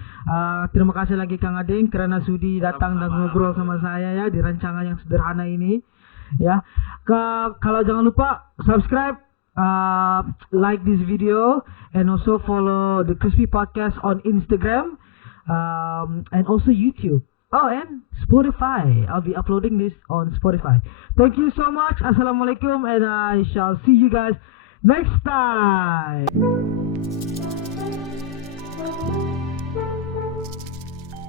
Terima kasih lagi Kang Ading karena sudi datang dan ngobrol sama saya ya di rancangan yang sederhana ini. Ya, kalau jangan lupa subscribe, like this video, and also follow the Crispy Podcast on Instagram, and also YouTube. And Spotify. I'll be uploading this on Spotify. Thank you so much. Assalamualaikum, and I shall see you guys next time.